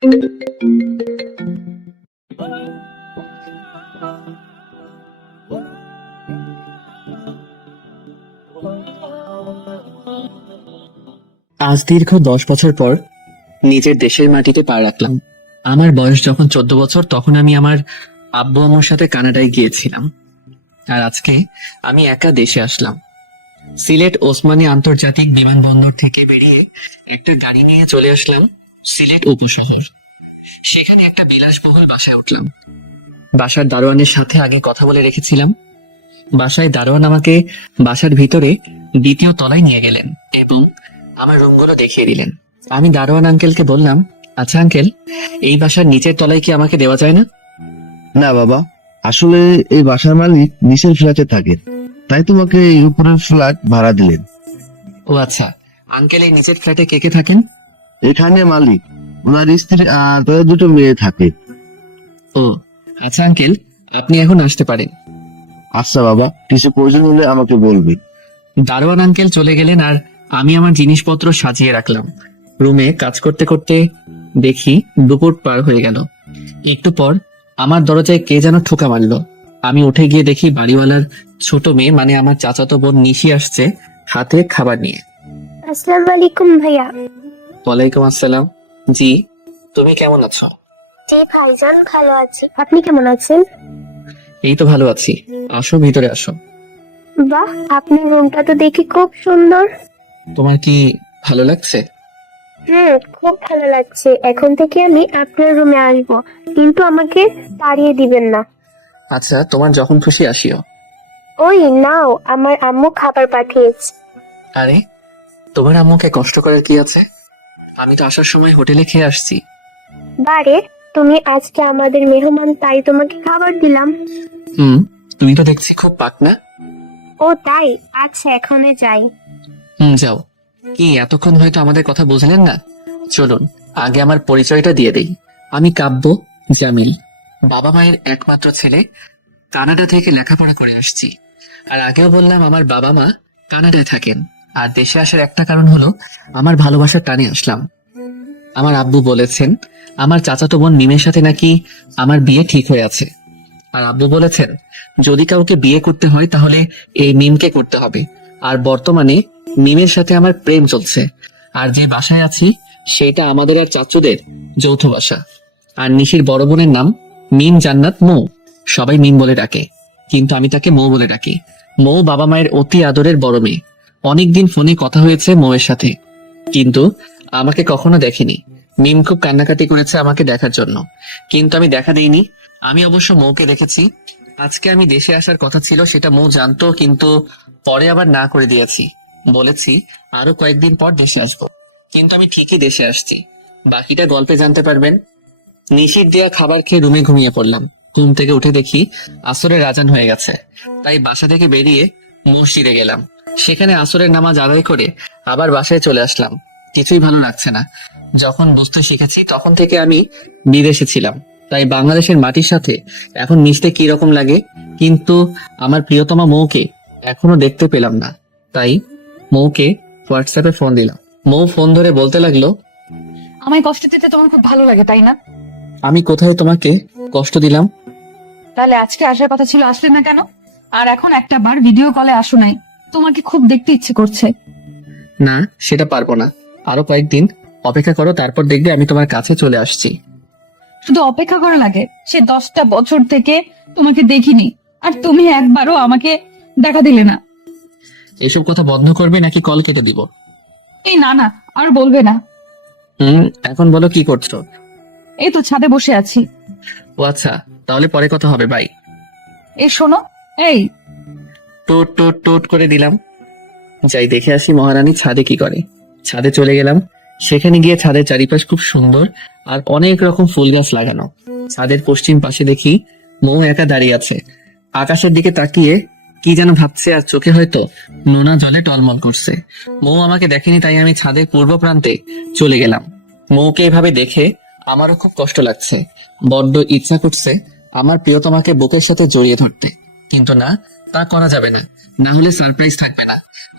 আজ দীর্ঘ 10 বছর পর নিজের দেশের মাটিতে পা রাখলাম। আমার বয়স যখন 14 বছর, তখন আমি আমার আব্বু আম্মুর সাথে কানাডায় গিয়েছিলাম। আর আজকে আমি একা দেশে আসলাম। সিলেট ওসমানী আন্তর্জাতিক বিমানবন্দর থেকে বেরিয়ে একটা গাড়ি নিয়ে চলে আসলাম সিলেট উপশহর। সেখানে একটা বিলাসবহুল বাসায় উঠলাম। বাসার দারোয়ানের সাথে আগে কথা বলে রেখেছিলাম। বাসায় দারোয়ান আমাকে বাসার ভিতরে 2য় তলায় নিয়ে গেলেন এবং আমার রুমগুলো দেখিয়ে দিলেন। আমি দারোয়ান আঙ্কেলকে বললাম, আচ্ছা আঙ্কেল, এই বাসার নিচের তলায় কি আমাকে দেওয়া যায় না? না বাবা, আসলে এই বাসার মালিক নিচের ফ্ল্যাটে থাকে, তাই তোমাকে এই উপরের ফ্ল্যাট ভাড়া দিলেন। ও আচ্ছা, আঙ্কেল এই নিচের ফ্ল্যাটে কে কে থাকেন? এখানে মালিক, ওনার স্ত্রী আর তাদের 2টো মেয়ে থাকে। ও আচ্ছা আঙ্কেল, আপনি এখন আসতে পারেন। আচ্ছা বাবা, কিছু প্রয়োজন হলে আমাকে বলবি। দারোয়ান আঙ্কেল চলে গেলেন আর আমি আমার জিনিসপত্র সাজিয়ে রাখলাম। রুমে কাজ করতে করতে দেখি দুপুর পার হয়ে গেল। একটু পর আমার দরজায় কে যেন ঠোকা মারলো। আমি উঠে গিয়ে দেখি বাড়িওয়ালার ছোট মেয়ে, মানে আমার চাচাতো বোন নিশি আসছে হাতে খাবার নিয়ে। আসসালামু আলাইকুম ভাইয়া। ওয়ালাইকুম আসসালাম। জি, তুমি কেমন আছো? জি ভাইজান, ভালো আছি। আপনি কেমন আছেন? এই তো ভালো আছি, আসো ভিতরে আসো। বাহ, আপনার রুমটা তো দেখি খুব সুন্দর। তোমার কি ভালো লাগছে? খুব ভালো লাগছে। এখন থেকে আমি আপনার রুমে আসবো, কিন্তু আমাকে তাড়িয়ে দিবেন না। আচ্ছা, তোমার যখন খুশি আসিও। ওই নাও, আমার আম্মু খাবার পাঠিয়েছে। আরে, তোমার আম্মুকে কষ্ট করার কি আছে? আমি তো আসার সময় হোটেলে খেয়ে আসছি। বারে, তুমি আজকে আমাদের মেহমান, তাই তোমাকে খাবার দিলাম। তুমি তো দেখছি খুব পাকনা। ও তাই? আচ্ছা, এখনই যাই। যাও। কি এতক্ষণ হয়তো আমাদের কথা বুঝলেন না? চলুন আগে আমার পরিচয়টা দিয়ে দেই। আমি কাব্য জামিল, বাবা মায়ের একমাত্র ছেলে। কানাডা থেকে লেখাপড়া করে আসছি। আর আগেও বললাম, আমার বাবা মা কানাডায় থাকেন। আর দেশে আসার একটা কারণ হলো আমার ভালোবাসার টানে আসলাম। আমার আব্বু বলেছেন আমার চাচাতো বোন মিমের সাথে নাকি আমার বিয়ে ঠিক হয়ে আছে। আর আব্বু বলেছেন যদি কাউকে বিয়ে করতে হয় তাহলে এই মিমকে করতে হবে। আর বর্তমানে মিমের সাথে আমার প্রেম চলছে। আর যে বাসায় আছি সেটা আমাদের আর চাচুদের যৌথ বাসা। আর নিশির বড় বোনের নাম মিম জান্নাত মৌ। সবাই মিম বলে ডাকে, কিন্তু আমি তাকে মৌ বলে ডাকি। মৌ বাবা মায়ের অতি আদরের বড় মেয়ে। অনেকদিন ফোনে কথা হয়েছে মৌয়ের সাথে, কিন্তু আমাকে কখনো দেখেনি। মিম খুব কান্নাকাটি করেছে আমাকে দেখার জন্য, কিন্তু আমি দেখা দেইনি। আমি অবশ্য মৌকে দেখেছি। আজকে আমি দেশে আসার কথা ছিল, সেটা মৌ জানতো, কিন্তু পরে আবার না করে দিয়েছি। বলেছি আরো কয়েকদিন পর দেশে আসবো, কিন্তু আমি ঠিকই দেশে আসছি। বাকিটা গল্পে জানতে পারবেন। নিশির দেয়া খাবার খেয়ে রুমে ঘুমিয়ে পড়লাম। ঘুম থেকে উঠে দেখি আসরের আজান হয়ে গেছে। তাই বাসা থেকে বেরিয়ে মসজিদে গেলাম। সেখানে আসরের নামাজ আদায় করে আবার বাসায় চলে আসলাম। কিছুই ভালো লাগছে না। যখন বুঝতে শিখেছি তখন থেকে আমি বিদেশে ছিলাম, তাই বাংলাদেশের মাটির সাথে এখন মিশতে কি রকম লাগে। কিন্তু আমার প্রিয়তমা মৌকে এখনো দেখতে পেলাম না। তাই মৌকে হোয়াটসঅ্যাপে ফোন দিলাম। মৌ ফোন ধরে বলতে লাগলো, আমায় কষ্ট দিতে তোমার খুব ভালো লাগে, তাই না? আমি কোথায় তোমাকে কষ্ট দিলাম? তাহলে আজকে আসার কথা ছিল, আসলে না কেন? আর এখন একটা বার ভিডিও কলে আসো নাই, তোমাকে খুব দেখতে ইচ্ছে করছে। না, সেটা পারবো না। আরো কয়েকদিন অপেক্ষা করো, তারপর দেখবে আমি তোমার কাছে চলে আসছি। শুধু অপেক্ষা করা লাগে? সে 10টা বছর থেকে তোমাকে দেখিনি, আর তুমি একবারও আমাকে দেখা দিলে না। এসব কথা বন্ধ করবে নাকি কল কেটে দিব? এই না না, আর বলবে না। এখন বলো কি করছো? এই তো ছাদে বসে আছি। ও আচ্ছা, তাহলে পরে কথা হবে, বাই। এই শোনো, এই টোট টোট টোট করে দিলাম। যাই দেখে আসি মহারানী ছাদে কি করে। ছাদে চলে গেলাম। সেখানে গিয়ে ছাদের চারিপাশ খুব সুন্দর আর অনেক রকম ফুল গাছ লাগানো। ছাদের পশ্চিম পাশে দেখি মৌ একা দাঁড়িয়ে আছে, আকাশের দিকে তাকিয়ে কি যেন ভাবছে, আর চোখে হয়তো নোনা জলে টলমল করছে। মৌ আমাকে দেখেনি, তাই আমি ছাদের পূর্ব প্রান্তে চলে গেলাম। মৌকে এভাবে দেখে আমারও খুব কষ্ট লাগছে। বড্ড ইচ্ছা করছে আমার প্রিয়তমাকে বুকের সাথে জড়িয়ে ধরতে, কিন্তু না, তা করা যাবে না, না হলে সারপ্রাইজ থাকবে না।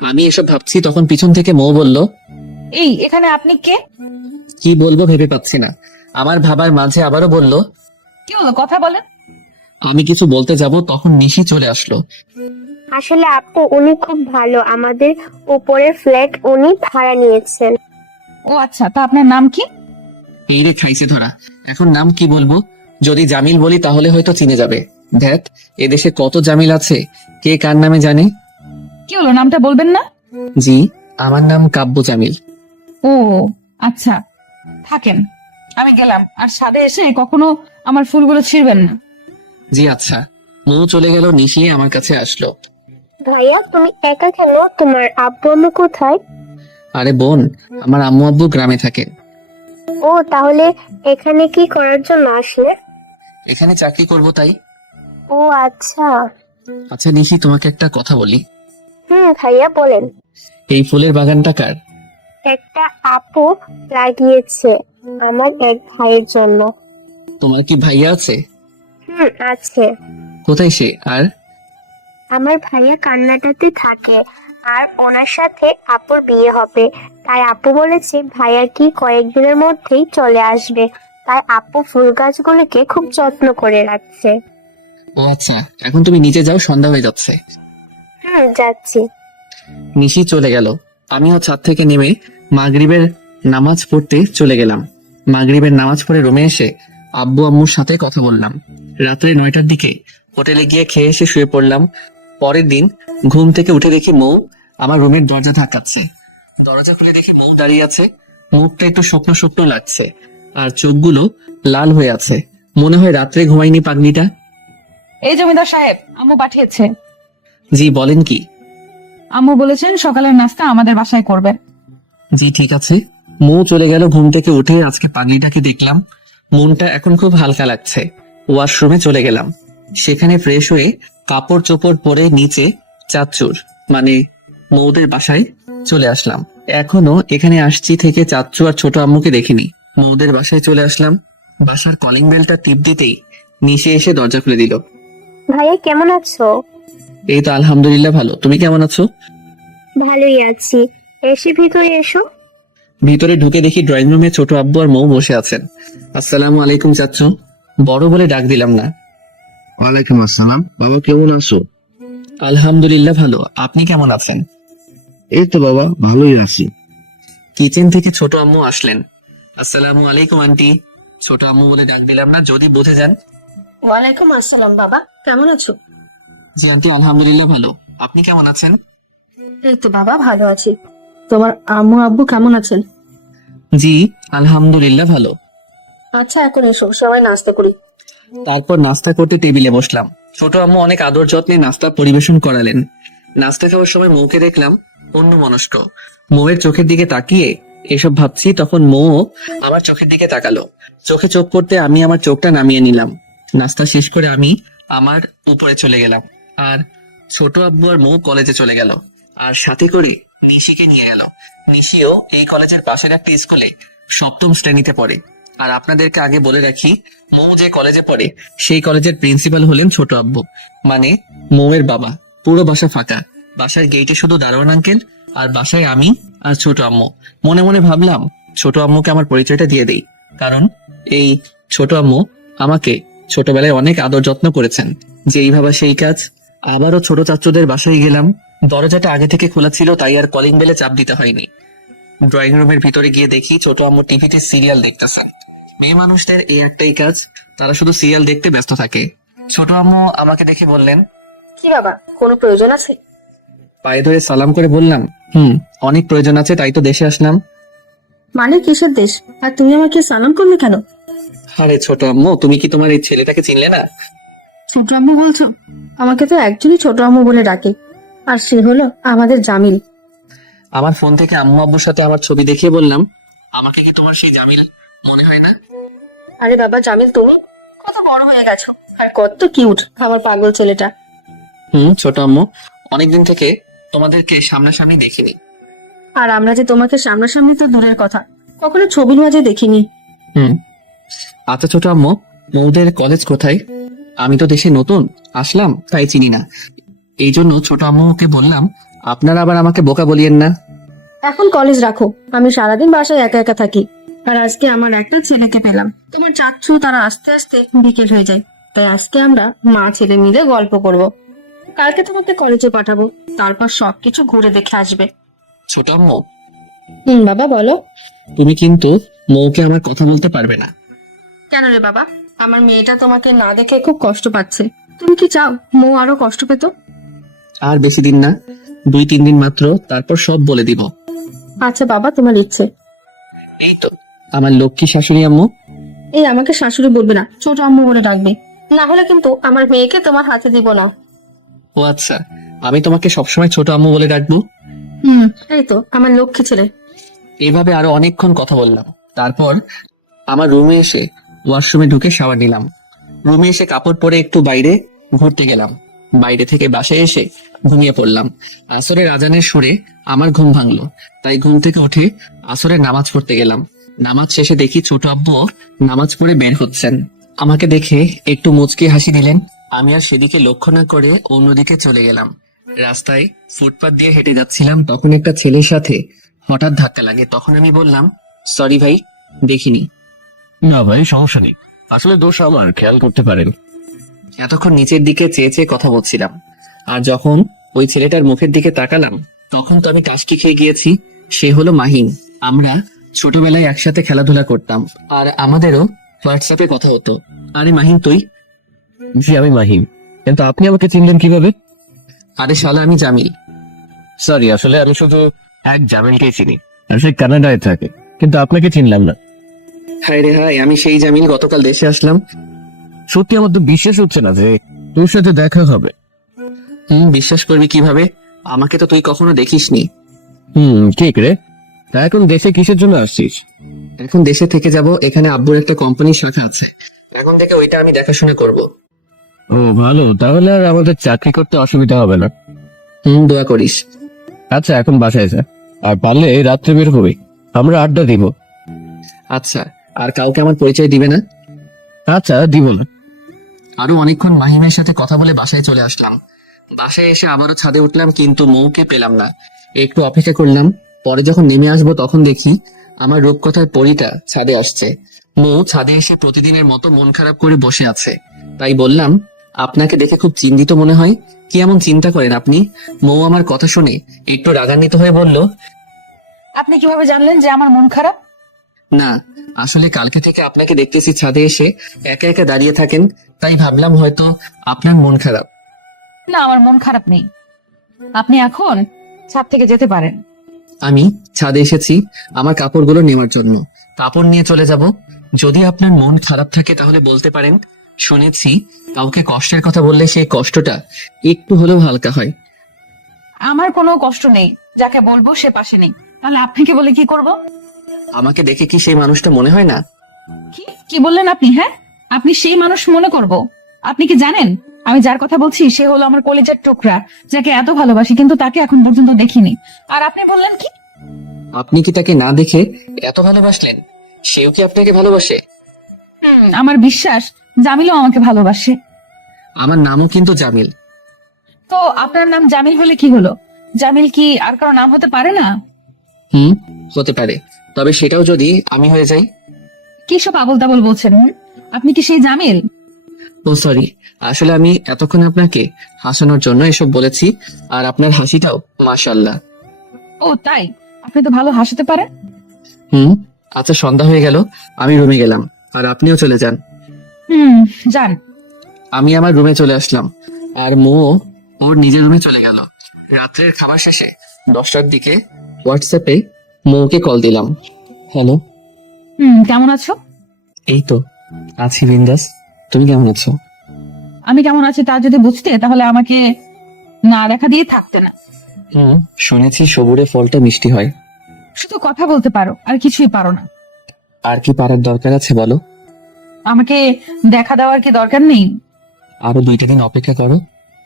আমি এসব ভাবছি, তখন পিছন থেকে মৌ বলল, এই এখানে আপনি কে? কি বলবো ভেবে পাচ্ছি না। আমার ভাবার মাঝে আবারও বলল, কি হলো, কথা বলেন। আমি কিছু বলতে যাব তখন নিশি চলে আসলো। আসলে আপু উনি খুব ভালো, আমাদের উপরের ফ্ল্যাট উনি ভাড়া নিয়েছেন। ও আচ্ছা, তা আপনার নাম কি? এই রে খাইছে ধরা, এখন নাম কি বলবো? যদি জামিল বলি তাহলে হয়তো চিনে যাবে। ধ্যাত, এদেশে কত জামিল আছে, কে কার নামে জানে। কি হলো, নামটা বলবেন না? জি, আমার নাম কাব্য জামিল। ও আচ্ছা, থাকেন, আমি গেলাম। আর ছাদে এসে কখনো আমার ফুলগুলো ছিঁড়বেন না। জি আচ্ছা। মৌ চলে গেল, নিশি আমার কাছে আসলো। ভাইয়া তুমি একা কেন, তোমার আব্বু আম্মু কোথায়? আরে বোন, আমার আম্মু আব্বু গ্রামে থাকে। ও তাহলে এখানে কি করার জন্য আসলে? এখানে চাকরি করব তাই। ও আচ্ছা। আচ্ছা নিশি, তোমাকে একটা কথা বলি। ভাইয়া বলেন। এই ফুলের বাগানটা কার? একটা আপু লাগিয়েছে আমার এক ভাইয়ের জন্য। তোমার কি ভাইয়া আছে? আছে। কোথায় সে? আর আমার ভাইয়া কান্নাটাতে থাকে, আর ওনার সাথে আপুর বিয়ে হবে। তাই আপু বলেছে ভাইয়া কি কয়েকদিনের মধ্যেই চলে আসবে। তাই আপু ফুল গাছগুলোকে খুব যত্ন করে রাখছে। ও আচ্ছা, এখন তুমি নিচে যাও, সন্ধ্যা হয়ে যাচ্ছে। যাচ্ছি। নিশি চলে গেল। আমিও ছাদ থেকে নেমে মাগরিবের নামাজ পড়তে চলে গেলাম। মাগরিবের নামাজ পড়ে রুমে এসে আব্বু আম্মুর সাথে কথা বললাম। রাত্রে 9টার দিকে হোটেলে গিয়ে খেয়ে এসে শুয়ে পড়লাম। পরের দিন ঘুম থেকে উঠে দেখি মৌ আমার রুমের দরজা ধাক্কাচ্ছে। দরজা খুলে দেখি মৌ দাঁড়িয়ে আছে। মুখটা একটু শুকনো শুকনো লাগছে, আর চোখগুলো লাল হয়ে আছে। মনে হয় রাত্রে ঘুমায়নি পাগলিটা। এই জমিদার সাহেব, আম্মু পাঠিয়েছে। জি বলেন কি? আম্মু বলেছেন সকালের নাস্তা আমাদের বাসায় করবে। জি ঠিক আছে। মৌ চলে গেল। ঘুম থেকে উঠে আজকে পাগলিটাকে দেখলাম। মনটা এখন খুব হালকা লাগছে। ওয়াশরুমে চলে গেলাম। সেখানে ফ্রেশ হয়ে কাপড় চোপড় পরে নিচে চাচ্চুর মানে মৌদের বাসায় চলে আসলাম। এখনো এখানে আসছি থেকে চাচ্চু আর ছোট আম্মুকে দেখিনি। মৌদের বাসায় চলে আসলাম। বাসার কলিং বেলটা টিপ দিতেই নিচে এসে দরজা খুলে দিল। ভাইয়া কেমন আছো? এই তো আলহামদুলিল্লাহ ভালো। তুমি কেমন আছো? ভালোই আছি। এসে ভিতরে এসো। ভিতরে ঢুকে দেখি ড্রয়িং রুমে ছোট আব্বু আর মৌ বসে আছেন। আসসালামু আলাইকুম চাচ্চু। বড় বলে ডাক দিলাম না। ওয়ালাইকুম আসসালাম। বাবা কেমন আছো? আলহামদুলিল্লাহ ভালো। আপনি কেমন আছেন? এই তো বাবা, ভালোই আছি। কিচেন থেকে ছোট আম্মু আসলেন। আসসালামু আলাইকুম আন্টি। ছোট আম্মু বলে ডাক দিলাম না, যদি বুঝে যান। ওয়ালাইকুম আসসালাম বাবা, কেমন আছো? জি আন্টি আলহামদুলিল্লাহ ভালো। আপনি কেমন আছেন? এই তো বাবা ভালো আছি। তোমার আম্মু আব্বু কেমন আছেন? জি আলহামদুলিল্লাহ ভালো। আচ্ছা এখন এসো, সবাই নাস্তা করি। তারপর নাস্তা করতে টেবিলে বসলাম। ছোট আম্মু অনেক আদর যত্নে নাস্তা পরিবেশন করালেন। নাস্তা খাওয়ার সময় মৌকে দেখলাম অন্যমনস্ক। মৌয়ের চোখের দিকে তাকিয়ে এসব ভাবছি, তখন মৌ আমার চোখের দিকে তাকালো। চোখে চোখ পড়তে আমি আমার চোখটা নামিয়ে নিলাম। নাস্তা শেষ করে আমি আমার উপরে চলে গেলাম, আর ছোট আব্বু আর মৌ কলেজে চলে গেল, আর সাথে করে নিশিকে নিয়ে গেল। নিশিও এই কলেজের পাশের একটা স্কুলে 7ম শ্রেণীতে পড়ে। আর আপনাদেরকে আগে বলে রাখি, মৌ যে কলেজে পড়ে সেই কলেজের প্রিন্সিপাল হলেন ছোট আব্বু, মানে মৌয়ের বাবা। পুরো বাসা ফাঁকা। বাসার গেটে শুধু দারোয়ান আঙ্কেল, আর বাসায় আমি আর ছোট আম্মু। মনে মনে ভাবলাম ছোট আম্মুকে আমার পরিচয়টা দিয়ে দেই, কারণ এই ছোট আম্মু আমাকে ছোটবেলায় অনেক আদর যত্ন করেছেন। যেই ভাবা সেই কাজ। আবারও ছোট চাচ্চুদের বাসায় গেলাম। দরজাটা আগে থেকে খোলা ছিল, তাই আর কলিং বেলে চাপ দিতে হয়নি। ড্রয়িং রুমের ভিতরে গিয়ে দেখি ছোট আম্মু টিভিতে সিরিয়াল দেখতেছেন। মেয়ে মানুষদের এই একটাই কাজ, তারা শুধু সিরিয়াল দেখতে ব্যস্ত থাকে। ছোট আম্মু আমাকে দেখে বললেন, কি বাবা, কোনো প্রয়োজন আছে? পায়ে ধরে সালাম করে বললাম, অনেক প্রয়োজন আছে, তাই তো দেশে আসলাম। মানে কিসের দেশ? আর তুমি আমাকে সালাম করলে কেন? আরে ছোট আম্মু, তুমি কি তোমার এই ছেলেটাকে চিনলে না? ছোট আম্মু বলছো? আমাকে তো একচুয়ালি ছোট আম্মু বলে ডাকে, আর সে হলো আমাদের জামিল। আমার ফোন থেকে আম্মু আব্বুর সাথে আমার ছবি দেখিয়ে বললাম, আমাকে কি তোমার সেই জামিল মনে হয় না? আরে বাবা জামিল, তুমি কত বড় হয়ে গেছো, আর কত কিউট আমার পাগল ছেলেটা। ছোট আম্মু, অনেকদিন থেকে তোমাদেরকে সামনাসামনি দেখিনি। আর আমরা যে তোমাকে সামনাসামনি তো দূরের কথা, কখনো ছবির মাঝে দেখিনি। আচ্ছা ছোট আম্মু, মৌদের কলেজ কোথায়? আমি তো দেশে নতুন আসলাম, তাই চিনি না। এই জন্য ছোট আম্মুকে বললাম, আপনারা আবার আমাকে বোকা বলিয়েন না। এখন কলেজ রাখো, আমি সারাদিন বাসায় একা একা থাকি। আর আজকে আমার একটা ছেলেকে পেলাম। তোমার চাচ্ছু তারা আস্তে আস্তে বিকেল হয়ে যায়, তাই আজকে আমরা মা ছেলে মিলে গল্প করব। কালকে তোমাকে কলেজে পাঠাবো, তারপর সবকিছু ঘুরে দেখে আসবে। ছোট আম্মু, বাবা বলো। তুমি কিন্তু মৌকে আমার কথা বলতে পারবে না। কেন রে বাবা? আমার মেয়েটা তোমাকে না দেখে খুব কষ্ট পাচ্ছে। তুমি কি চাও মৌ আরো কষ্ট পেত? আর বেশি দিন না, 2-3 দিন মাত্র, তারপর সব বলে দিব। আচ্ছা বাবা, তোমার ইচ্ছে। এই তো আমার লক্ষ্মী শাশুড়ি আম্মু। এই আমাকে শাশুড়ি বলবে না, ছোট আম্মু বলে ডাকবে, না হলে কিন্তু আমার মেয়েকে তোমার হাতে দিব না। ও আচ্ছা, আমি তোমাকে সবসময় ছোট আম্মু বলে ডাকবো। এই তো আমার লক্ষ্মী ছেলে। এভাবে আরো অনেকক্ষণ কথা বললাম। তারপর আমার রুমে এসে ওয়াশরুমে ঢুকে শাওয়ার নিলাম। রুমে এসে কাপড় পরে একটু বাইরে ঘুরতে গেলাম। বাইরে থেকে বাসায় এসে ঘুমিয়ে পড়লাম। আসরের আজানের সুরে আমার ঘুম ভাঙলো, তাই ঘুম থেকে উঠে আসরের নামাজ পড়তে গেলাম। নামাজ শেষে দেখি ছোট আব্বু নামাজ পড়ে বের হচ্ছেন। আমাকে দেখে একটু মুচকি হাসি দিলেন। আমি আর সেদিকে লক্ষ্য না করে অন্যদিকে চলে গেলাম। রাস্তায় ফুটপাত দিয়ে হেঁটে যাচ্ছিলাম, তখন একটা ছেলের সাথে হঠাৎ ধাক্কা লাগে। তখন আমি বললাম, সরি ভাই, দেখিনি। না ভাই, সমস্যা নেই, আসলে দোষ আমার, খেয়াল করতে পারেন। এতক্ষণ নিচের দিকে চেয়ে চেয়ে কথা বলছিলাম, আর যখন ওই ছেলেটার মুখের দিকে তাকালাম তখন তো আমি কাশকি খেয়ে গিয়েছি। সে হলো মাহিন। আমরা ছোটবেলায় একসাথে খেলাধুলা করতাম, আর আমাদেরও হোয়াটসঅ্যাপে কথা হতো। আরে মাহিন তুই? জি আমি মাহিম, কিন্তু আপনি আমাকে চিনলেন কিভাবে? আরে শালা, আমি জামিল। সরি, আসলে আমি শুধু এক জামিলকেই চিনি, আর সে কানাডায় থাকে, কিন্তু আপনাকে চিনলাম না। হায় রে হায়, আমি সেই জামিল, গতকাল দেশে আসলাম। সত্যি আমার তো বিশ্বাস হচ্ছে না যে তোর সাথে দেখা হবে। বিশ্বাস করবি কিভাবে? আমাকে তো তুই কখনো দেখিসনি। ঠিক রে। তা এখন দেশে কিসের জন্য আসছিস? এখন দেশে থেকে যাব, এখানে আব্বুর একটা কোম্পানির শাখা আছে, এখন থেকে ওইটা আমি দেখাশোনা করব। ও ভালো, তাহলে আর আমাদের চাকরি করতে অসুবিধা হবে না। দোয়া করিস। আচ্ছা এখন বাসায় যা, আর পারলে রাত্রে বের হবি, আমরা আড্ডা দিব। আচ্ছা, আর কাউকে আমার পরিচয় দিবে না? আচ্ছা দিব না। আরো অনেকক্ষণ মাহিমের সাথে কথা বলে বাসায় চলে আসলাম। বাসায় এসে আবারও ছাদে উঠলাম, কিন্তু মৌকে পেলাম না। একটু অপেক্ষা করলাম, পরে যখন নেমে আসবো তখন দেখি আমার রূপকথার পরীটা ছাদে আসছে। মৌ ছাদে এসে প্রতিদিনের মতো মন খারাপ করে বসে আছে। তাই বললাম, আপনাকে দেখে খুব চিন্তিত মনে হয়, কি এমন চিন্তা করেন আপনি? মৌ আমার কথা শুনে একটু রাগান্বিত হয়ে বলল, আপনি কিভাবে জানলেন যে আমার মন খারাপ? না, আসলে কালকে থেকে আপনাকে দেখতেছি ছাদে এসে একা একা দাঁড়িয়ে থাকেন, তাই ভাবলাম হয়তো আপনার মন খারাপ। না, আমার মন খারাপ নেই। আপনি এখন ছাদ থেকে যেতে পারেন। আমি ছাদে এসেছি আমার কাপড়গুলো নেওয়ার জন্য, কাপড় নিয়ে চলে যাব। যদি আপনার মন খারাপ থাকে তাহলে বলতে পারেন। শুনেছি কাউকে কষ্টের কথা বললে সেই কষ্টটা একটু হলেও হালকা হয়। আমার কোনো কষ্ট নেই, যাকে বলবো সে পাশে নেই, তাহলে আপনাকে বলে কি করব? আমাকে দেখে কি সেই মানুষটা মনে হয় না? কি কি বললেন আপনি? হ্যাঁ, আপনি সেই মানুষ মনে করব? আপনি কি জানেন আমি যার কথা বলছি সে হলো আমার কলিজার টুকরা, যাকে এত ভালোবাসি, কিন্তু তাকে এখন পর্যন্ত দেখিনি। আর আপনি বললেন কি? আপনি কি তাকে না দেখে এত ভালোবাসলেন? সেও কি আপনাকে ভালোবাসে? আমার বিশ্বাস জামিলও আমাকে ভালোবাসে। আমার নামও কিন্তু জামিল। তো আপনার নাম জামিল হলে কি হলো? জামিল কি আর কারো নাম হতে পারে না? হতে পারে, তবে সেটাও যদি আমি হয়ে যাই। কি সব আবল তাবল বলছেন? আপনি কি সেই জামিল? ও সরি, আসলে আমি এতক্ষণ আপনাকে হাসানোর জন্য এসব বলেছি, আর আপনার হাসিটাও মাশাআল্লাহ। ও তাই? আপনি তো ভালো হাসাতে পারেন। আচ্ছা, সন্ধ্যা হয়ে গেল, আমি রুমে গেলাম, আর আপনিও চলে যান। যান। আমি আমার রুমে চলে আসলাম, আর মো ওর নিজের রুমে চলে গেল। রাত্রের খাবার শেষে 10টার দিকে হোয়াটসঅ্যাপে মৌকে কল দিলাম। হ্যালো। কেমন আছো? এই তো আছি বিন্দাস, তুমি কেমন আছো? আমি কেমন আছি তা যদি বুঝতে তাহলে আমাকে না দেখা দিয়ে থাকতে না। শুনেছি সবুরে ফলটা মিষ্টি হয়। শুধু কথা বলতে পারো আর কিছুই পারো না। আর কি পারার দরকার আছে বলো? আমাকে দেখা দেওয়ার কি দরকার নেই? আরো 2টা দিন অপেক্ষা করো,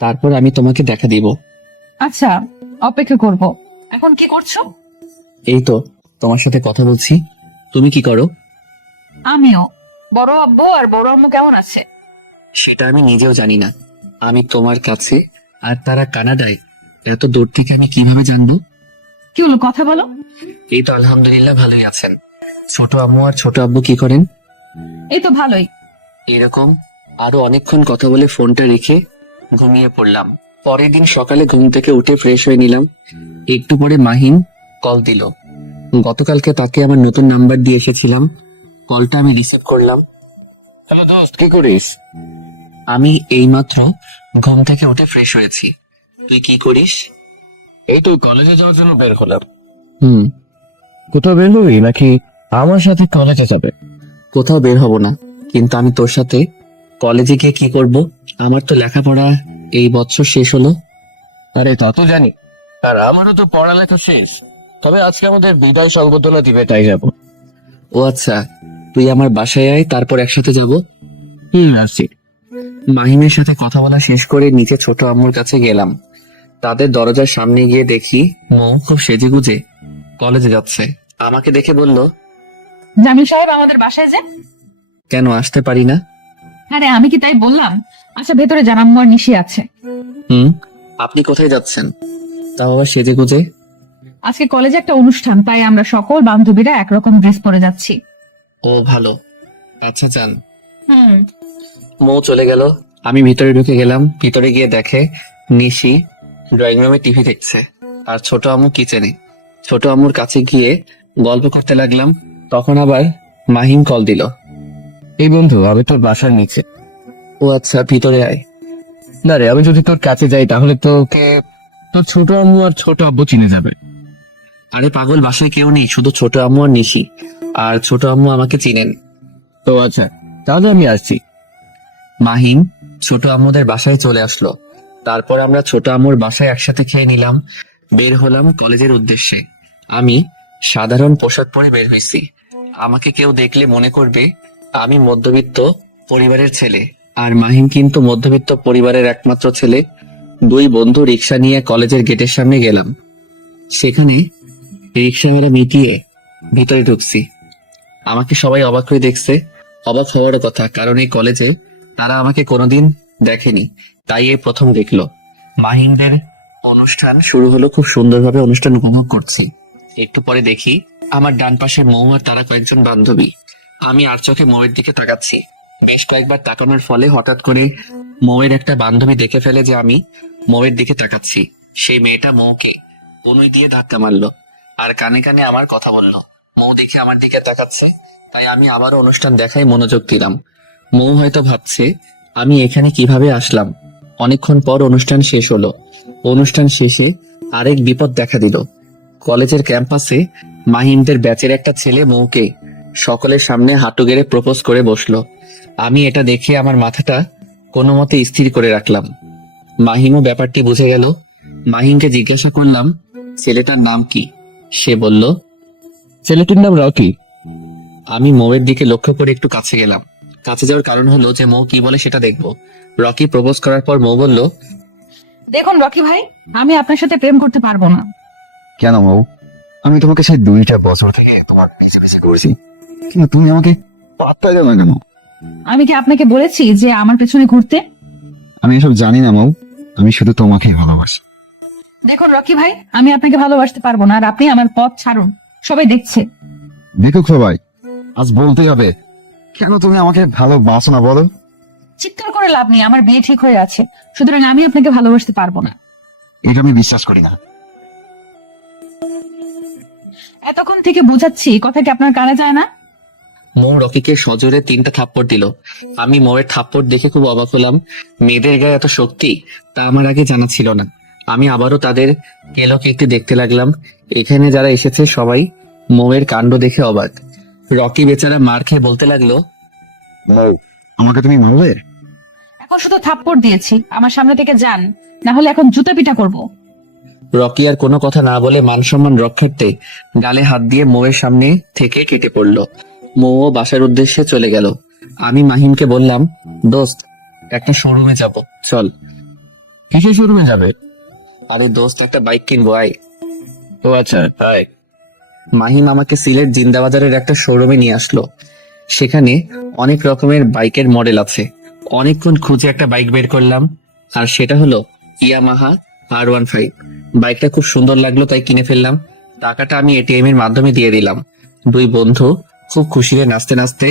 তারপর আমি তোমাকে দেখা দিব। আচ্ছা, অপেক্ষা করব। এখন কি করছো? এই তো তোমার সাথে কথা বলছি। তুমি কি করো? আমিও। বড় আব্বু আর বড় আম্মু কেমন আছে? সেটা আমি নিজেও জানি না। আমি তোমার কাছে আর তারা কানাডায়, এত দূর থেকে আমি কিভাবে জানবো? কি হলো, কথা বলো। এই তো আলহামদুলিল্লাহ ভালোই আছেন। ছোট আম্মু আর ছোট আব্বু কি করেন? এই তো ভালোই। এরকম আরো অনেকক্ষণ কথা বলে ফোনটা রেখে ঘুমিয়ে পড়লাম। পরের দিন সকালে ঘুম থেকে উঠে ফ্রেশ হয়ে নিলাম। একটু পরে মাহিন কল দিল। গতকালকে তাকে আমার নতুন নাম্বার দিয়ে এসেছিলাম। কলটা আমি রিসিভ করলাম। হ্যালো দোস্ত, কি করিস? আমি এইমাত্র ঘুম থেকে উঠে ফ্রেশ হয়েছি। তুই কি করিস? এই তো কলেজে যাওয়ার জন্য বের হলাম। হুম। কোথাও বের হবি নাকি আমার সাথে কলেজে যাবে? কোথাও বের হব না, কিন্তু আমি তোর সাথে কলেজে গিয়ে কি করব? আমার তো লেখাপড়া এই বছর শেষ হলো। আরে তা তো জানি, আর আমারও তো পড়ালেখা শেষ। তবে আজকে আমাদের বিদায় সংবর্ধনা দিবে, তাই যাব। ও আচ্ছা, তুই আমার বাসায় আয়, তারপর একসাথে যাব। আসছি। মাহিমের সাথে কথা বলা শেষ করে নিচে ছোট আম্মুর কাছে গেলাম। তাদের দরজার সামনে গিয়ে দেখি মৌ খুব সেজেগুজে কলেজে যাচ্ছে। আমাকে দেখে বলল, জামিল সাহেব আমাদের বাসায় যে। কেন আসতে পারি না? আরে আমি কি তাই বললাম? আচ্ছা ভেতরে জানাম্মু আর নিশি আছে। হুম, আপনি কোথায় যাচ্ছেন? তাও আবার সেজেগুজে? আজকে কলেজে একটা অনুষ্ঠান, তাই আমরা সকল বান্ধবীরা একরকম ড্রেস পরে যাচ্ছি। ও ভালো, আচ্ছা যান। হুম। মৌ চলে গেল। আমি ভিতরে ঢুকে গেলাম। ভিতরে গিয়ে দেখে নিশি ড্রয়িং রুমে টিভি দেখছে আর ছোট আম্মু কিচেনে। ছোট আম্মুর কাছে গিয়ে গল্প করতে লাগলাম। তখন আবার মাহিম কল দিল। এই বন্ধু, আমি তোর বাসার নিচে। ও আচ্ছা, ভিতরে আয়। না রে, আমি যদি তোর কাছে যাই তাহলে তোকে তোর ছোট আম্মু আর ছোট আব্বু চিনে যাবে। আরে পাগল, বাসায় কেউ নেই, শুধু ছোট আম্মু আর নিশি। আর ছোট আম্মু আমাকে চিনেন। তো আচ্ছা, তাহলে আমি আসছি। মাহিম ছোট আম্মুদের বাসায় চলে আসলো। তারপর আমরা ছোট আম্মুর বাসায় একসাথে খেয়ে নিলাম। বের হলাম কলেজের উদ্দেশ্যে। আমি সাধারণ পোশাক পরে বের হয়েছি। আমাকে কেউ দেখলে মনে করবে আমি মধ্যবিত্ত পরিবারের ছেলে। আর মাহিম কিন্তু মধ্যবিত্ত পরিবারের একমাত্র ছেলে। দুই বন্ধু রিক্সা নিয়ে কলেজের গেটের সামনে গেলাম। সেখানে রিক্সা ভাড়া মিটিয়ে ভিতরে ঢুকছি। আমাকে সবাই অবাক হয়ে দেখছে। অবাক হওয়ারও কথা, কারণ এই কলেজে তারা আমাকে কোনোদিন দেখেনি, তাই এই প্রথম দেখলো। মাহিমদের অনুষ্ঠান শুরু হলো, খুব সুন্দরভাবে অনুষ্ঠান উপভোগ করছি। একটু পরে দেখি আমার ডান পাশে মৌ আর তারা কয়েকজন বান্ধবী। আমি আর চোখে মৌয়ের দিকে তাকাচ্ছি। বেশ কয়েকবার তাকানোর ফলে হঠাৎ করে মৌয়ের একটা বান্ধবী দেখে ফেলে যে আমি মৌয়ের দিকে তাকাচ্ছি। সেই মেয়েটা মৌকে কনুই দিয়ে ধাক্কা মারলো আর কানে কানে আমার কথা বললো। মৌ দেখে আমার দিকে তাকাচ্ছে, তাই আমি আবারও অনুষ্ঠান দেখায় মনোযোগ দিলাম। মৌ হয়তো ভাবছে আমি এখানে কিভাবে আসলাম। অনেকক্ষণ পর অনুষ্ঠান শেষ হলো। অনুষ্ঠান শেষে আরেক বিপদ দেখা দিল। কলেজের ক্যাম্পাসে মাহিমদের ব্যাচের একটা ছেলে মৌকে সকলের সামনে হাঁটু গেড়ে প্রপোজ করে বসলো। আমি এটা দেখে আমার মাথাটা কোনো মতে স্থির করে রাখলাম। মাহিমও ব্যাপারটি বুঝে গেল। মাহিমকে জিজ্ঞাসা করলাম ছেলেটার নাম কি। সে বলল, ছেলেটির নাম রকি। আমি মৌয়ের দিকে লক্ষ্য করে একটু কাছে গেলাম। কাছে যাওয়ার কারণ হলো যে মৌ কি বলে সেটা দেখবো। রকি প্রপোজ করার পর মৌ বলল, দেখুন রকি ভাই, আমি আপনার সাথে প্রেম করতে পারবো না। কেন মৌ? আমি তোমাকে সেই 2টা বছর থেকে তোমার পিছে পিছে করেছি, কিন্তু তুমি আমাকে পাত্তা দাও না কেন? আমি কি আপনাকে বলেছি যে আমার পেছনে ঘুরতে? আমি এসব জানি না মৌ, আমি শুধু তোমাকেই ভালোবাসি। দেখুন রকি ভাই, আমি আপনাকে ভালোবাসতে পারবো না, আর আপনি আমার পথ ছাড়ুন। সবাই দেখছে। দেখুক সবাই, আজ বলতেই হবে, কেন তুমি আমাকে ভালোবাসো না বলো? চিৎকার করে লাভ নেই, আমার বিয়ে ঠিক হয়ে আছে, সুতরাং আমি আপনাকে ভালোবাসতে পারবো না। এটা আমি বিশ্বাস করি না। এতক্ষণ থেকে বুঝাচ্ছি, কথা কি আপনার কানে যায় না? মৌ রকিকে সজোরে 3টা থাপ্পড় দিল। আমি মৌয়ের থাপ্পড় দেখে খুব অবাক হলাম। মেয়েদের গায়ে এত শক্তি, তা আমার আগে জানা ছিল না। আমি আবারও তাদের কেলোকীর্তি দেখতে লাগলাম। এখানে যারা এসেছে সবাই মৌয়ের কাণ্ড দেখে অবাক। রকি বেচারা মার খেয়ে বলতে লাগলো, মৌ, আমাকে তুমি মারবে? এখন শুধু থাপ্পড় দিয়েছি, আমার সামনে থেকে যান, না হলে এখন জুতা পিটা করবো। রকি আর কোনো কথা না বলে মান সম্মান রক্ষার্থে গালে হাত দিয়ে মৌয়ের সামনে থেকে কেটে পড়লো। মৌও বাসার উদ্দেশ্যে চলে গেল। আমি মাহিমকে বললাম, দোস্ত একটা শোরুমে যাব, চল। কিসের শোরুমে যাবে? আরে দোস্ত, একটা বাইক কিনবো, আয়। ও আচ্ছা, তাই। মাহিম আমাকে সিলেট জিন্দাবাজারের একটা শোরুমে নিয়ে আসলো। সেখানে অনেক রকমের বাইকের মডেল আছে। অনেকক্ষণ খুঁজে একটা বাইক বের করলাম, আর সেটা হলো ইয়ামাহা R15। বাইকটা খুব সুন্দর লাগলো, তাই কিনে ফেললাম। টাকাটা আমি এটিএম এর মাধ্যমে দিয়ে দিলাম। দুই বন্ধু খুব খুশিতে নাচতে নাচতে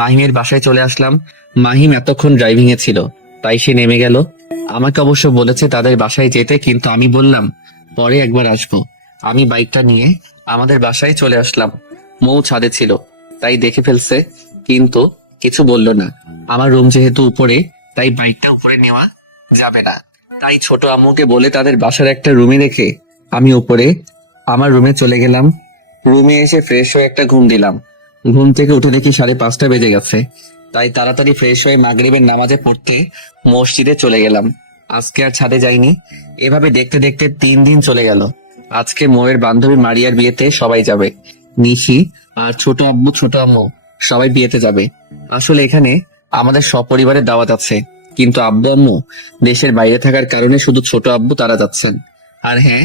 মাহিমের বাসায় চলে আসলাম। মাহিম এতক্ষণ ড্রাইভিং এ ছিল, তাই সে নেমে গেল। আমাকে অবশ্য বলেছে তাদের বাসায় যেতে, কিন্তু আমি বললাম পরে একবার আসবো। আমি বাইকটা নিয়ে আমাদের বাসায় চলে আসলাম। মৌ ছাদে ছিল, তাই দেখে ফেলছে, কিন্তু কিছু বলল না। আমার রুম যেহেতু উপরে, তাই বাইকটা উপরে নেওয়া যাবে না, তাই ছোট আম্মুকে বলে তাদের বাসার একটা রুমে রেখে আমি উপরে আমার রুমে চলে গেলাম। রুমে এসে ফ্রেশ হয়ে একটা ঘুম দিলাম। ঘুম থেকে উঠে দেখি 5:30 বেজে গেছে, তাই তাড়াতাড়ি ফ্রেশ হয়ে মাগরিবের নামাজে পড়তে মসজিদে চলে গেলাম। আজকে আর ছাদে যাইনি। এভাবে দেখতে দেখতে 3 দিন চলে গেল। আজকে মোয়ের বান্ধবী মারিয়ার বিয়েতে সবাই যাবে। নিশি আর ছোট আব্বু ছোট আম্মু সবাই বিয়েতে যাবে। আসলে এখানে আমাদের সপরিবারের দাওয়াত আছে, কিন্তু আব্বু আম্মু দেশের বাইরে থাকার কারণে শুধু ছোট আব্বু তারা যাচ্ছেন। আর হ্যাঁ,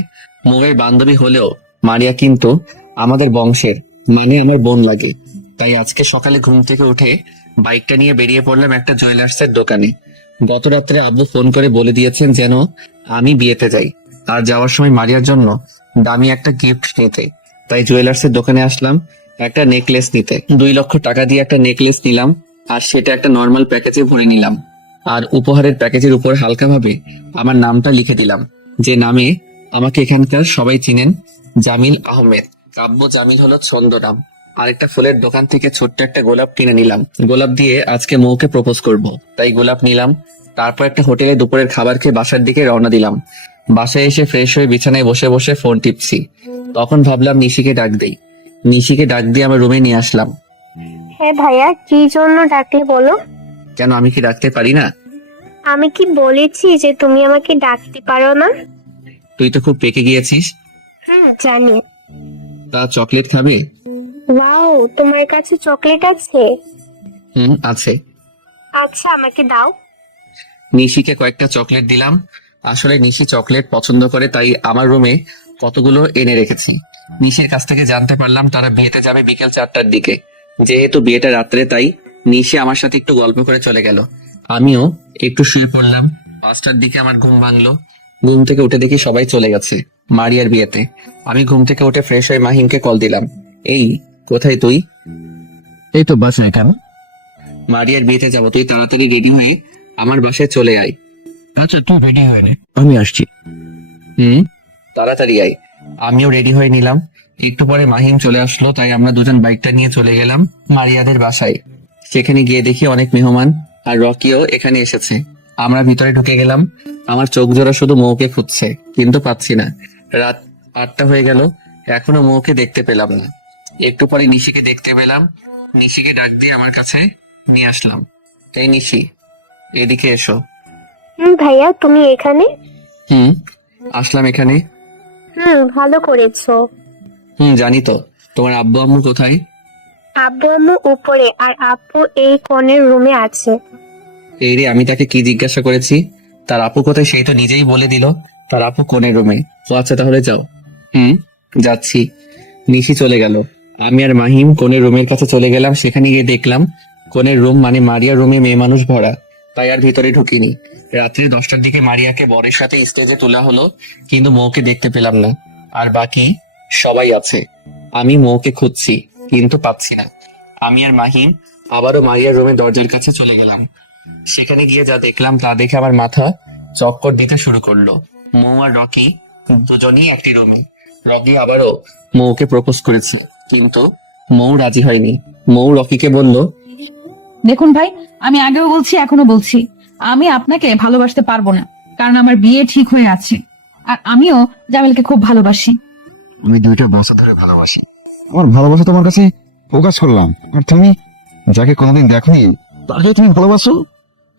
মোয়ের বান্ধবী হলেও মারিয়া কিন্তু আমাদের বংশের, মানে আমার বোন লাগে। তাই আজকে সকালে ঘুম থেকে উঠে বাইকটা নিয়ে বেরিয়ে পড়লাম একটা জুয়েলার্সের দোকানে। গত রাত্রে আব্বু ফোন করে বলে দিয়েছেন যেন আমি বিয়েতে যাই, আর যাওয়ার সময় মারিয়ার জন্য দামি একটা গিফট নিতে। তাই জুয়েলার্সের দোকানে আসলাম একটা নেকলেস নিতে। 2 লক্ষ টাকা দিয়ে একটা নেকলেস নিলাম, আর সেটা একটা নর্মাল প্যাকেজে ভরে নিলাম। আর উপহারের প্যাকেজের উপর হালকাভাবে আমার নামটা লিখে দিলাম, যে নামে আমাকে এখানকার সবাই চিনেন, জামিল আহমেদ। কাব্য জামিল হলো ছন্দ নাম। আরেকটা ফুলের দোকান থেকে ছোট্ট একটা গোলাপ কিনে নিলাম। গোলাপ দিয়ে আজকে মৌকে প্রপোজ করব, তাই গোলাপ নিলাম। তারপর একটা হোটেলে দুপুরের খাবার খেয়ে বাসার দিকে রওনা দিলাম। বাসায় এসে ফ্রেশ হয়ে বিছানায় বসে বসে ফোন টিপছি। তখন ভাবলাম নিশিকে ডাক দেই। নিশিকে ডাক দিয়ে আমার রুমে নিয়ে আসলাম। হ্যাঁ ভাইয়া, কি জন্য ডাকলে বলো? কেন, আমি কি ডাকতে পারি না? আমি কি বলেছি যে তুমি আমাকে ডাকতে পারো না? তুই তো খুব পেকে গিয়েছিস। হ্যাঁ জানি। তা চকলেট খাবে? ওয়াও, তোমার কাছে চকলেট আছে? আছে। আচ্ছা, আমাকে দাও। নিশিকে কয়েকটা চকলেট দিলাম। আসলে নিশি চকলেট পছন্দ করে, তাই আমার রুমে কতগুলো এনে রেখেছি। নিশির কাছ থেকে জানতে পারলাম তারা বিয়েতে যাবে বিকেল 4টার দিকে। যেহেতু বিয়েটা রাত্রে, তাই নিশি আমার সাথে একটু গল্প করে চলে গেল। আমিও একটু শুয়ে পড়লাম। 5টার দিকে আমার ঘুম ভাঙলো। ঘুম থেকে উঠে দেখি সবাই চলে গেছে মারিয়ার বিয়েতে। আমি ঘুম থেকে উঠে ফ্রেশ হয়ে মাহিমকে কল দিলাম। এই, কোথায় তুই? এই তো বাসায়। কেন? মারিয়ার বিয়েতে যাবো, তুই তাড়াতাড়ি রেডি হয়ে আমার বাসায় চলে আয়। আচ্ছা, তুই রেডি হয়ে নে, আমি আসছি। তাড়াতাড়ি আয়। আমিও রেডি হয়ে নিলাম। একটু পরে মাহিম চলে আসলো, তাই আমরা দুজন বাইকটা নিয়ে চলে গেলাম মারিয়াদের বাসায়। সেখানে গিয়ে দেখি অনেক মেহমান, আর রকিও এখানে এসেছে। আমরা ভিতরে ঢুকে গেলাম। আমার চোখ জোড়া শুধু মৌকে খুঁজছে, কিন্তু পাচ্ছি না। রাত 8টা হয়ে গেল, এখনো মৌকে দেখতে পেলাম না। একটু পরে নিশিকে দেখতে পেলাম। নিশিকে ডাক দিয়ে আমার কাছে নিয়ে আসলাম। এই নিশি, এদিকে এসো। ভাইয়া, তুমি এখানে? আসলাম এখানে। ভালো করেছো। জানি তো। তোমার আব্বু আম্মু কোথায়? আব্বু আম্মু উপরে, আর আপু এই কোণের রুমে আছে। এই রে, আমি তাকে কি জিজ্ঞাসা করেছি? তার আপু কোথায় সেই তো নিজেই বলে দিল তার আপু কোণের রুমে। ও আচ্ছা, তাহলে যাও। যাচ্ছি। নিশি চলে গেল। আমি আর মাহিম কোণের রুমের কাছে চলে গেলাম। সেখানে গিয়ে দেখলাম কোণের রুম মানে মারিয়ার রুমে মেয়ে মানুষ ভরা, তাই আর ভিতরে ঢুকিনি। রাত্রি 10টার দিকে মারিয়াকে বরের সাথে স্টেজে তোলা হলো, কিন্তু মৌকে দেখতে পেলাম না। আর বাকি সবাই আছে। আমি মৌকে খুঁজছি, কিন্তু পাচ্ছি না। আমি আর মাহিম আবারও মারিয়ার রুমে দরজার কাছে চলে গেলাম। সেখানে গিয়ে যা দেখলাম তা দেখে আমার মাথা চক্কর দিতে শুরু করলো। মৌ আর রকি দুজনেই একটি রুমে। রকি আবারও মৌকে প্রপোজ করেছে, কিন্তু মৌ রাজি হয়নি। মৌ রকিকে বলল, দেখুন ভাই, আমি আগেও বলছি এখনো বলছি, আমি আপনাকে ভালোবাসতে পারবো না, কারণ আমার বিয়ে ঠিক হয়ে আছে। আর আমিও জামিলকে খুব ভালোবাসি। আমি 2টা বছর ধরে ভালোবাসি। আমার ভালোবাসা তোমার কাছে প্রকাশ করলাম, আর তুমি যাকে কোনোদিন দেখোনি তাকে তুমি ভালোবাসো।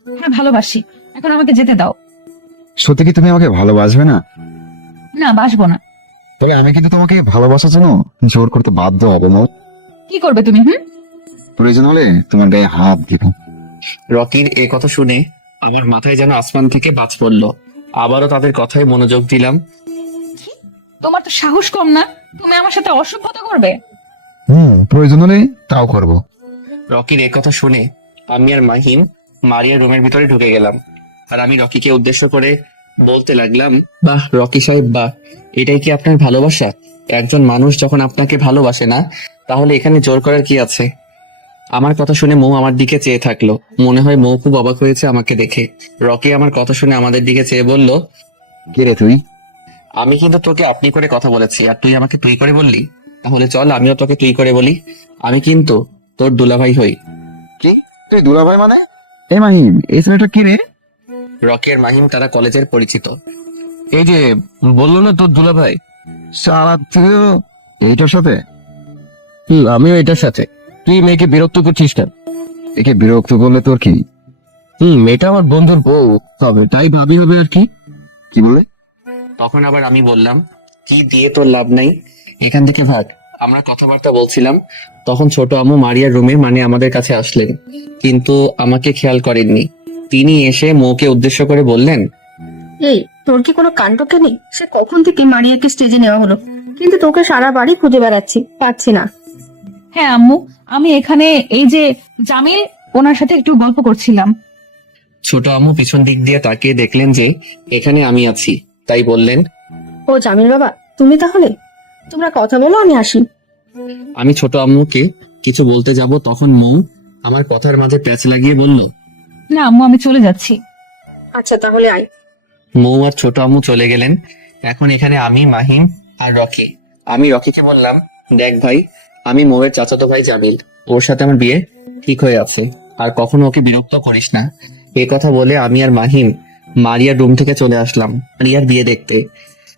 হ্যাঁ ভালোবাসি, এখন আমাকে যেতে দাও। সত্যি কি তুমি আমাকে ভালোবাসবে না? না, বাসবো না। তবে আমি কিন্তু তোমাকে ভালোবাসার জন্য জোর করতে বাধ্য হবো। মৌ, কি করবে তুমি? প্রয়োজন হলে তোমার গায়ে হাত দিব। রকির এ কথা শুনে আমার মাথায় যেন আসমান থেকে বাজ পড়লো। আবারও তাদের কথায় মনোযোগ দিলাম। তোমার তো সাহস কম না, তুমি আমার সাথে অসভ্যতা করবে? প্রয়োজন হলে তাও করবো। রকির এ কথা শুনে আমি আর মাহিম মারিয়ার রুমের ভিতরে ঢুকে গেলাম। আর আমি রকিকে উদ্দেশ্য করে বলতে লাগলাম, বাহ রকি সাহেব, বাহ, এটাই কি আপনার ভালোবাসা? একজন মানুষ যখন আপনাকে ভালোবাসে না, তাহলে এখানে জোর করার কি আছে? আমার কথা শুনে মৌ আমার দিকে চেয়ে থাকলো। মনে হয় মৌ খুব অবাক হয়েছে আমাকে দেখে। রকি আমার কথা শুনে আমাদের দিকে চেয়ে বলল, কে রে তুই? আমি কিন্তু তোকে আপনি করে কথা বলেছি আর তুই আমাকে তুই করে বললি। তাহলে চল আমিও তোকে তুই করে বলি। আমি কিন্তু তোর দুলাভাই হই। কি তুই দুলাভাই মানে? এ মাহিম, এই ছেলেটা কি রে? রকি আর মাহিম তারা কলেজের পরিচিত। এই যে বললো না তোর দুলাভাই। সারা তুইও এইটার সাথে? আমিও এটার সাথে। তুই মেয়েকে বিরক্ত করছিস না? একে বিরক্ত করলে তোর কি? মেয়েটা আমার বন্ধুর বউ হবে, তাই ভাবি হবে আর কি। কি বলে? তখন আবার আমি বললাম, কি দিয়ে তোর লাভ নাই, এখান থেকে ভাগ। আমরা কথাবার্তা বলছিলাম, তখন ছোট আম্মু মারিয়ার রুমে মানে আমাদের কাছে আসলেন, কিন্তু আমাকে খেয়াল করেননি। তিনি এসে মৌকে উদ্দেশ্য করে বললেন, এই তোর কি কোনো কাণ্ড নেই? সে কখন থেকে মারিয়াকে স্টেজে নেওয়া হলো, কিন্তু তোকে সারা বাড়ি খুঁজে বেড়াচ্ছি, পাচ্ছি না। হ্যাঁ আম্মু, আমি এখানে এই যে জামিল, ওনার সাথে একটু গল্প করছিলাম। ছোট আম্মু পিছন দিক দিয়ে তাকিয়ে দেখলেন যে এখানে আমি আছি, তাই বললেন, ও জামিল বাবা, তুমি তাহলে? তোমরা কথা বলো, আমি আসি। আমি ছোট আম্মুকে কিছু বলতে যাব, তখন মৌ আমার কথার মাঝে প্যাঁচ লাগিয়ে বলল, না আম্মু, আমি চলে যাচ্ছি। আচ্ছা তাহলে আয়। মৌ আর ছোট আম্মু চলে গেলেন। এখন এখানে আমি, মাহিম আর রকি। আমি রকিকে বললাম, দেখ ভাই, আমি মৌয়ের চাচাতো ভাই জামিল, ওর সাথে আমার বিয়ে ঠিক হয়ে আছে, আর কখনো ওকে বিরক্ত করিস না। এ কথা বলে আমি আর মাহিম মারিয়ার রুম থেকে চলে আসলাম মারিয়ার বিয়ে দেখতে।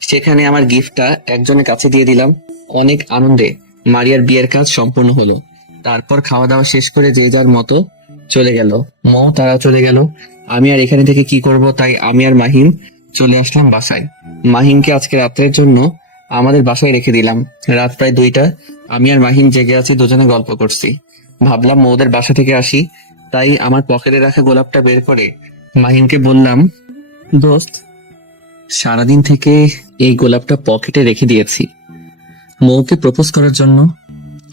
সেখানে আমার গিফটটা একজনের কাছে দিয়ে দিলাম। অনেক আনন্দে মারিয়ার বিয়ের কাজ সম্পূর্ণ হলো। তারপর খাওয়া দাওয়া শেষ করে যে যার মতো চলে গেল। মৌ তারা চলে গেল। আমি আর এখানে থেকে কি করব, তাই আমি আর মাহিম চলে আসলাম বাসায়। মাহিমকে আজকে রাত্রের জন্য আমাদের বাসায় রেখে দিলাম। রাত প্রায় 2টা। আমি আর মাহিম জেগে আছি, দুজনে গল্প করছি। ভাবলাম মৌদের বাসা থেকে আসি, তাই আমার পকেটে রাখা গোলাপটা বের করে মাহিমকে বললাম, দোস্ত, সারাদিন থেকে এই গোলাপটা পকেটে রেখে দিয়েছি মৌকে প্রপোজ করার জন্য,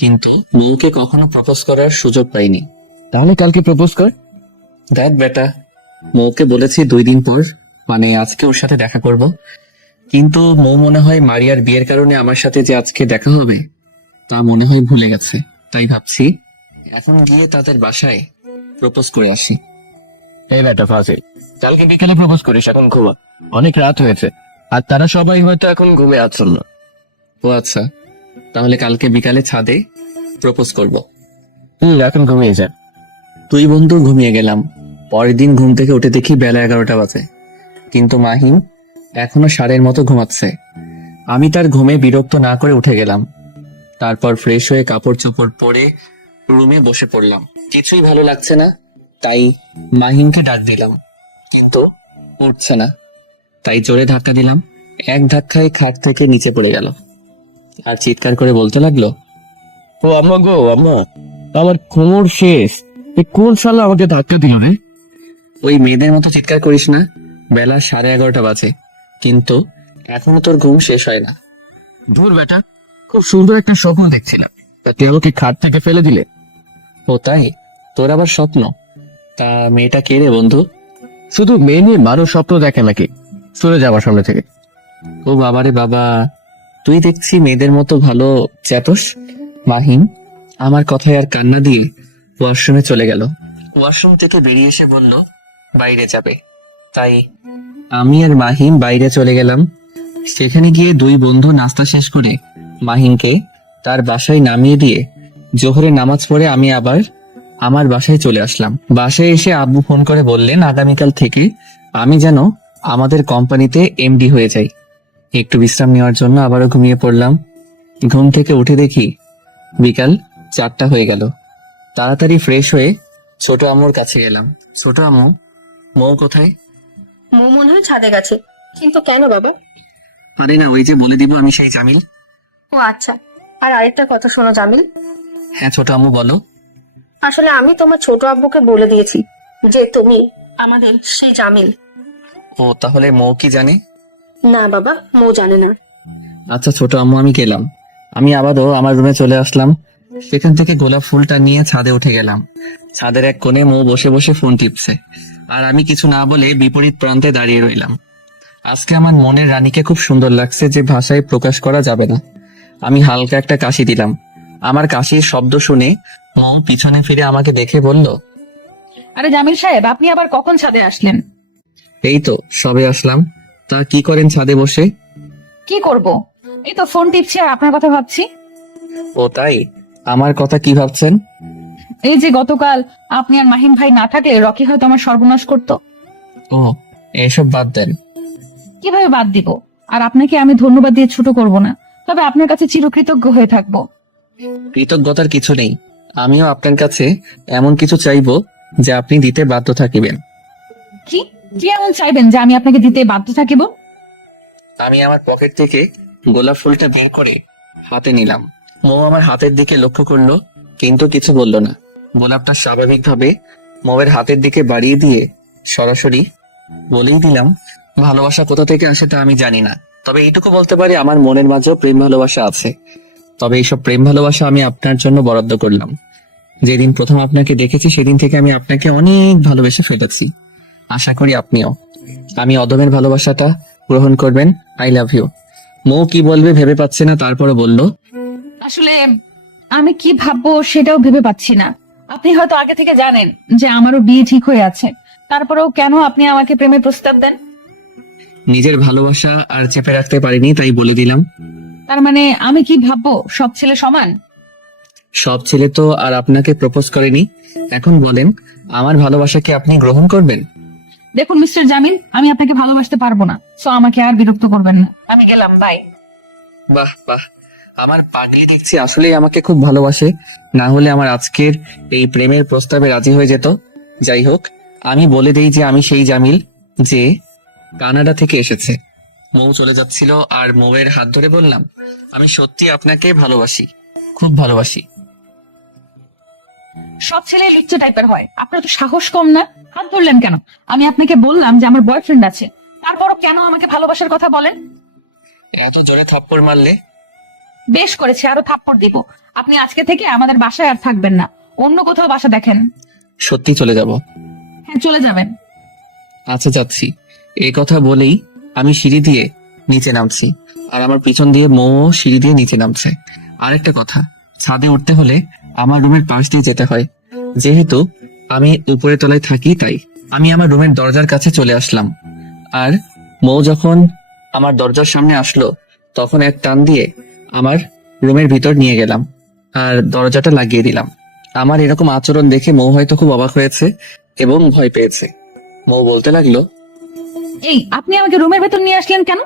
কিন্তু মৌকে কখনো প্রপোজ করার সুযোগ পাইনি। তাহলে কালকে প্রপোজ কর। দেখ বেটা, মৌকে বলেছি 2 দিন পর, মানে আজকে ওর সাথে দেখা করব, কিন্তু মৌ মনে হয় মারিয়ার বিয়ের কারণে আমার সাথে যে আজকে দেখা হবে তা মনে হয় ভুলে গেছে। তাই ভাবছি এখন গিয়ে তাদের বাসায় প্রপোজ করে আসি। এই ব্যাটা ফাঁসে, কালকে বিকালে প্রপোজ করিস, এখন ঘুমা, অনেক রাত হয়েছে, আর তারা সবাই হয়তো এখন ঘুমে আচ্ছন্ন। ও আচ্ছা, তাহলে কালকে বিকালে ছাদে প্রপোজ করব। এখন ঘুমিয়ে যা। তুই বন্ধু ঘুমিয়ে গেলাম। পরের দিন ঘুম থেকে উঠে দেখি বেলা 11টা বাজে, কিন্তু মাহিম এখনো ষাঁড়ের মতো ঘুমাচ্ছে। আমি তার ঘুমে বিরক্ত না করে উঠে গেলাম। তারপর ফ্রেশ হয়ে কাপড় চোপড় পরে রুমে বসে পড়লাম। কিছুই ভালো লাগছে না, তাই মাহিমকে ডাক দিলাম, কিন্তু উঠছে না। তাই জোরে ধাক্কা দিলাম। এক ধাক্কায় খাট থেকে নিচে পড়ে গেল আর চিৎকার করে বলতে লাগলো, ও আম্মা গো আম্মা, আমার কোমর শেষ, এ কোন শালা আমাকে ধাক্কা দিল রে? ওই মেয়েদের মতো চিৎকার করিস না, বেলা 11:30 বাজে, কিন্তু এখনো তোর ঘুম শেষ হয় না। ধুর বেটা, খুব সুন্দর একটা স্বপ্ন দেখছিলাম, তা তুই আমাকে খাট থেকে ফেলে দিলে। ও তাই, তোর আবার স্বপ্ন? তা মেয়েটা কে রে বন্ধু? শুধু মেয়ে নিয়ে মানুষ স্বপ্ন দেখে নাকি? চলে যাবার সামনে থেকে। ও বাবারে বাবা, তুই দেখছি মেয়েদের মতো ভালো চেতস। মাহিম আমার কথায় আর কান্না দিয়ে ওয়াশরুমে চলে গেল। ওয়াশরুম থেকে বেরিয়ে এসে বলল বাইরে যাবে, তাই আমি আর মাহিম বাইরে চলে গেলাম। সেখানে গিয়ে 2 বন্ধু নাস্তা শেষ করে মাহিমকে তার বাসায় নামিয়ে দিয়ে জোহরের নামাজ পড়ে আমি আবার আমার বাসায় চলে আসলাম। বাসায় এসে আব্বু ফোন করে বললেন আগামীকাল থেকে আমি যেন আমাদের কোম্পানিতে এমডি হয়ে যাই। একটু বিশ্রাম নেওয়ার জন্য আবারও ঘুমিয়ে পড়লাম। ঘুম থেকে উঠে দেখি বিকাল 4টা হয়ে গেল। তাড়াতাড়ি ফ্রেশ হয়ে ছোট আম্মুর কাছে গেলাম। ছোট আম্মু, মৌ কোথায়? মৌ মনে হয় ছাদে গেছে। কিন্তু কেন বাবা? আরে না, ওই যে বলে দিব আমি সেই জামিল। ও আচ্ছা, আর আরেকটা কথা শোনো জামিল, হ্যাঁ ছোট আম্মু বলো। আসলে আমি তোমার ছোট আব্বুকে বলে দিয়েছি যে তুমি আমাদের সেই জামিল। ও তাহলে মৌ কি জানে? না বাবা, মৌ জানে না। আচ্ছা ছোট আম্মু, আমি গেলাম। আমি আবারও আমার রুমে চলে আসলাম। সেখান থেকে গোলাপ ফুলটা নিয়ে ছাদে উঠে গেলাম। ছাদের এক কোণে মৌ বসে বসে ফোন টিপছে, আর আমি কিছু না বলে বিপরীত প্রান্তে দাঁড়িয়ে রইলাম। আজকে আমার মনের রানীকে খুব সুন্দর লাগছে, যে ভাষায় প্রকাশ করা যাবে না। আমি হালকা একটা কাশি দিলাম। আমার কাশির শব্দ শুনে মৌ পিছনে ফিরে আমাকে দেখে বলল, আরে জামিল সাহেব, আপনি আবার কখন ছাদে আসলেন? এই তো সবে আসলাম। তা কি করেন ছাদে বসে? কি করব? এই তো ফোন টিপছি আর আপনার কথা ভাবছি। ও তাই? আমার কথা কি ভাবছেন? এই যে গতকাল আপনি আর মাহিন ভাই না থাকলে রকি হয়তো আমার সর্বনাশ করতো। ও, এসব বাদ দেন। কিভাবে বাদ দিব? আর আপনাকে আমি ধন্যবাদ দিয়ে ছোট করব না, তবে আপনার কাছে চিরকৃতজ্ঞ হয়ে থাকবো। কৃতজ্ঞতার কিছু নেই। আমিও আপনার কাছে এমন কিছু চাইবো যে আপনি দিতে বাধ্য থাকিবেন। কি কি এমন চাইবেন যে আমি আপনাকে দিতে বাধ্য থাকিব? আমি আমার পকেট থেকে গোলাপ ফুলটা বের করে হাতে নিলাম। মৌ আমার হাতের দিকে লক্ষ্য করলো, কিন্তু কিছু বলল না। গোলাপটা স্বাভাবিকভাবে মৌয়ের হাতের দিকে বাড়িয়ে দিয়ে সরাসরি বলেই দিলাম, ভালোবাসা কোথা থেকে আসে তা আমি জানি না, তবে এইটুকু বলতে পারি আমার মনের মাঝেও প্রেম ভালোবাসা আছে। তবে এইসব প্রেম ভালোবাসা আমি আপনার জন্য বরাদ্দ করলাম। যেদিন প্রথম আপনাকে দেখেছি সেদিন থেকে আমি আপনাকে অনেক ভালোবেসে ফেলেছি। আশা করি আপনিও আমি অদমের ভালোবাসাটা গ্রহণ করবেন। I love you. মৌ কি বলবে ভেবে পাচ্ছে না, তারপরে বলল, আসলে আমি কি ভাববো সেটাও ভেবে পাচ্ছি না। আপনি হয়তো আগে থেকে জানেন যে আমারও বিয়ে ঠিক হয়ে আছে, তারপরেও কেন আপনি আমাকে প্রেমের প্রস্তাব দেন? নিজের ভালোবাসা আর চেপে রাখতে পারিনি তাই বলে দিলাম। তার মানে আমি কি ভাববো সব ছেলে সমান? সব ছেলে তো আর আপনাকে প্রপোজ করেনি। এখন বলেন, আমার ভালোবাসাকে আপনি গ্রহণ করবেন? দেখুন মিস্টার জামিল, আমি আপনাকে ভালোবাসতে পারবো না, সো আমাকে আর বিরক্ত করবেন না। আমি গেলাম, বাই। বাহ বাহ, আমার পাগলি দেখছি আসলেই আমাকে খুব ভালোবাসে, না হলে আমার আজকের এই প্রেমের প্রস্তাবে রাজি হয়ে যেত। যাই হোক, আমি বলে দেই যে আমি সেই জামিল যে কানাডা থেকে এসেছে। মৌ চলে যাচ্ছিল আর মৌয়ের হাত ধরে বললাম, আমি সত্যি আপনাকে ভালোবাসি, খুব ভালোবাসি। সব ছেলে লুচ্চা টাইপের হয়, আপনার তো সাহস কম না? হাত ধরলেন কেন? আমি আপনাকে বললাম যে আমার বয়ফ্রেন্ড আছে, তারপরও কেন আমাকে ভালোবাসার কথা বলেন? এত জোরে থাপ্পড় মারলে? বেশ করেছে, আরো থাপ্পড় দিব। আপনি আজকে থেকে আমাদের বাসায় আর থাকবেন না, অন্য কোথাও বাসা দেখেন। সত্যি চলে যাব? হ্যাঁ, চলে যাবেন। আচ্ছা যাচ্ছি। এই কথা বলেই আমি সিঁড়ি দিয়ে নিচে নামছি, আর আমার পিছন দিয়ে মৌ সিঁড়ি দিয়ে নিচে নামছে। আরেকটা কথা, ছাদে উঠতে হলে আমার রুমের পাশ দিয়ে যেতে হয়। যেহেতু আমি উপরের তলায় থাকি তাই আমি আমার রুমের দরজার কাছে চলে আসলাম। আর মৌ যখন আমার দরজার সামনে আসলো তখন এক টান দিয়ে আমার রুমের ভিতর নিয়ে গেলাম আর দরজাটা লাগিয়ে দিলাম। আমার এরকম আচরণ দেখে মৌ হয়তো খুব অবাক হয়েছে এবং ভয় পেয়েছে। মৌ বলতে লাগলো, এই আপনি আমাকে রুমের ভেতর নিয়ে আসলেন কেন?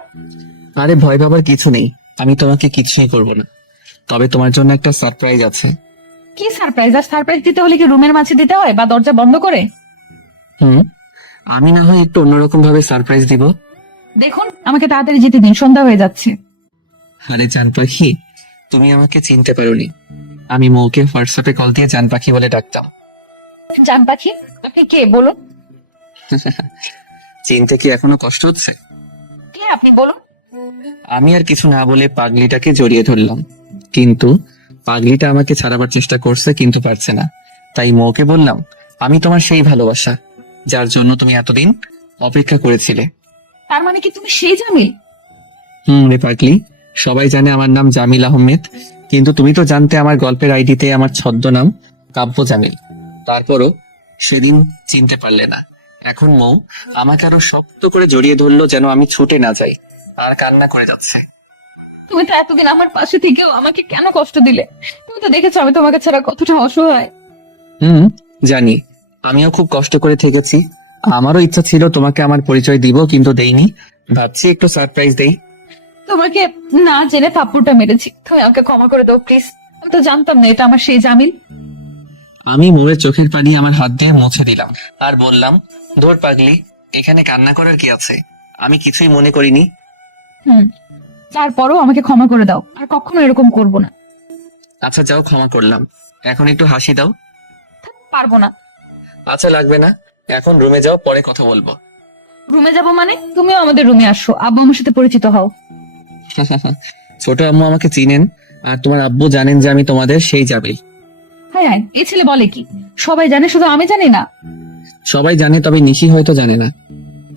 আরে ভয় পাবার কিছু নেই, আমি তোমাকে কিছুই করবো না, তবে তোমার জন্য একটা সারপ্রাইজ আছে। কি সারপ্রাইজ? আর সারপ্রাইজ দিতে হলে কি রুমের মাঝে দিতে হয় বা দরজা বন্ধ করে? আমি না হয় একটু অন্যরকম ভাবে সারপ্রাইজ দিব। দেখুন, আমাকে তাড়াতাড়ি যেতে দিন, সন্ধ্যা হয়ে যাচ্ছে। আরে জান পাখি, তুমি আমাকে চিনতে পারোনি। আমি মৌকে হোয়াটসঅ্যাপে কল দিয়ে জান পাখি বলে ডাকতাম। জান পাখি, আপনি কে বলুন? চিনতে কি এখনো কষ্ট হচ্ছে? কে আপনি বলুন? আমি আর কিছু না বলে পাগলিটাকে জড়িয়ে ধরলাম, কিন্তু পাগলিটা আমাকে ছাড়াবার চেষ্টা করছে কিন্তু পারছে না। তাই মৌকে বললাম, আমি তোমার সেই ভালোবাসা যার জন্য তুমি এতদিন অপেক্ষা করেছিলে। তার মানে কি তুমি সেই জামিল? রে পাগলি, সবাই জানে আমার নাম জামিল আহমেদ, কিন্তু তুমি তো জানতে আমার গল্পের আইডিতে আমার ছদ্মনাম কাব্য জামিল। তারপরও সেদিন চিনতে পারলে না। এখন মৌ আমাকে আরো শক্ত করে জড়িয়ে ধরলো যেন আমি ছুটে না যাই, আর কান্না করে যাচ্ছে। তুমি তো এতদিন আমার পাশে থেকেও আমাকে কেন কষ্ট দিলে? তুমি তো দেখেছো আমি তোমাকে ছাড়া কতটা অসহায়। জানি, আমিও খুব কষ্ট করে থেকেছি। আমারও ইচ্ছা ছিল তোমাকে আমার পরিচয় দিব, কিন্তু দেইনি। ভাবছি একটু সারপ্রাইজ দেই। তোমাকে না জেনে থাপ্পড়টা মেরেছি, তুমি আমাকে ক্ষমা করে দাও প্লিজ। আমি তো জানতাম না এটা আমার সেই জামিল। আমি মৌয়ের চোখের পানি আমার হাত দিয়ে মুছে দিলাম আর বললাম, ধর পাগলি, এখানে কান্না করার কি আছে? আমি কিছুই মনে করিনি। তারপরও আমাকে ক্ষমা করে দাও, আর কখনো এরকম করব না। আচ্ছা যাও, ক্ষমা করলাম। এখন একটু হাসি দাও। পারবো না। আচ্ছা লাগবে না, এখন রুমে যাও, পরে কথা বলবো। রুমে যাব মানে? তুমিও আমাদের রুমে আসো, আব্বু আমার সাথে পরিচিত হও। ছোট আম্মু আমাকে চিনেন, আর তোমার আব্বু জানেন যে আমি তোমাদের সেই জামিল। হ্যাঁ হ্যাঁ, এই ছেলে বলে কি? সবাই জানে, শুধু আমি জানি না? সবাই জানে, তবে নিশি হয়তো জানে না।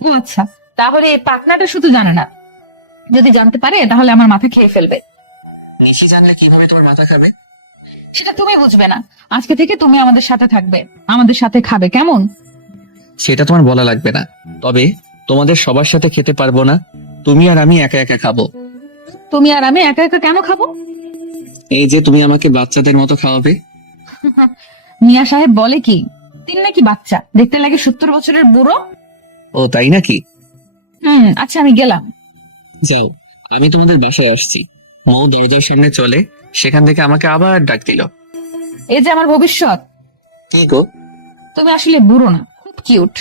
ও আচ্ছা, তাহলে এই পাকনাটা শুধু জানে না। যদি জানতে পারে তাহলে আমার মাথা খেয়ে ফেলবে। নিশি জানলে কিভাবে তোমার মাথা খাবে? সেটা তুমি বুঝবে না। আজকে থেকে তুমি আমাদের সাথে থাকবে, আমাদের সাথে খাবে, কেমন? সেটা তোমার বলা লাগবে না। তবে তোমাদের সবার সাথে খেতে পারবো না, তুমি আর আমি একা একা খাবো। তুমি আর আমি একা একা কেন খাবো? এই যে তুমি আমাকে বাচ্চাদের মতো খাওয়াবে। মিয়া সাহেব বলে কি, তিনি নাকি বাচ্চা, দেখতে লাগে 70 বছরের বুড়ো। ও তাই নাকি? আচ্ছা আমি গেলাম। যাও, আমি তোমাদের বাসায় আসছি। মৌ দরজার সামনে চলে, সেখান থেকে আমাকে আবার ডাক দিল। এই যে আমার ভবিষ্যৎ, কি গো? তুমি আসলে বুড়ো না, খুব কিউট।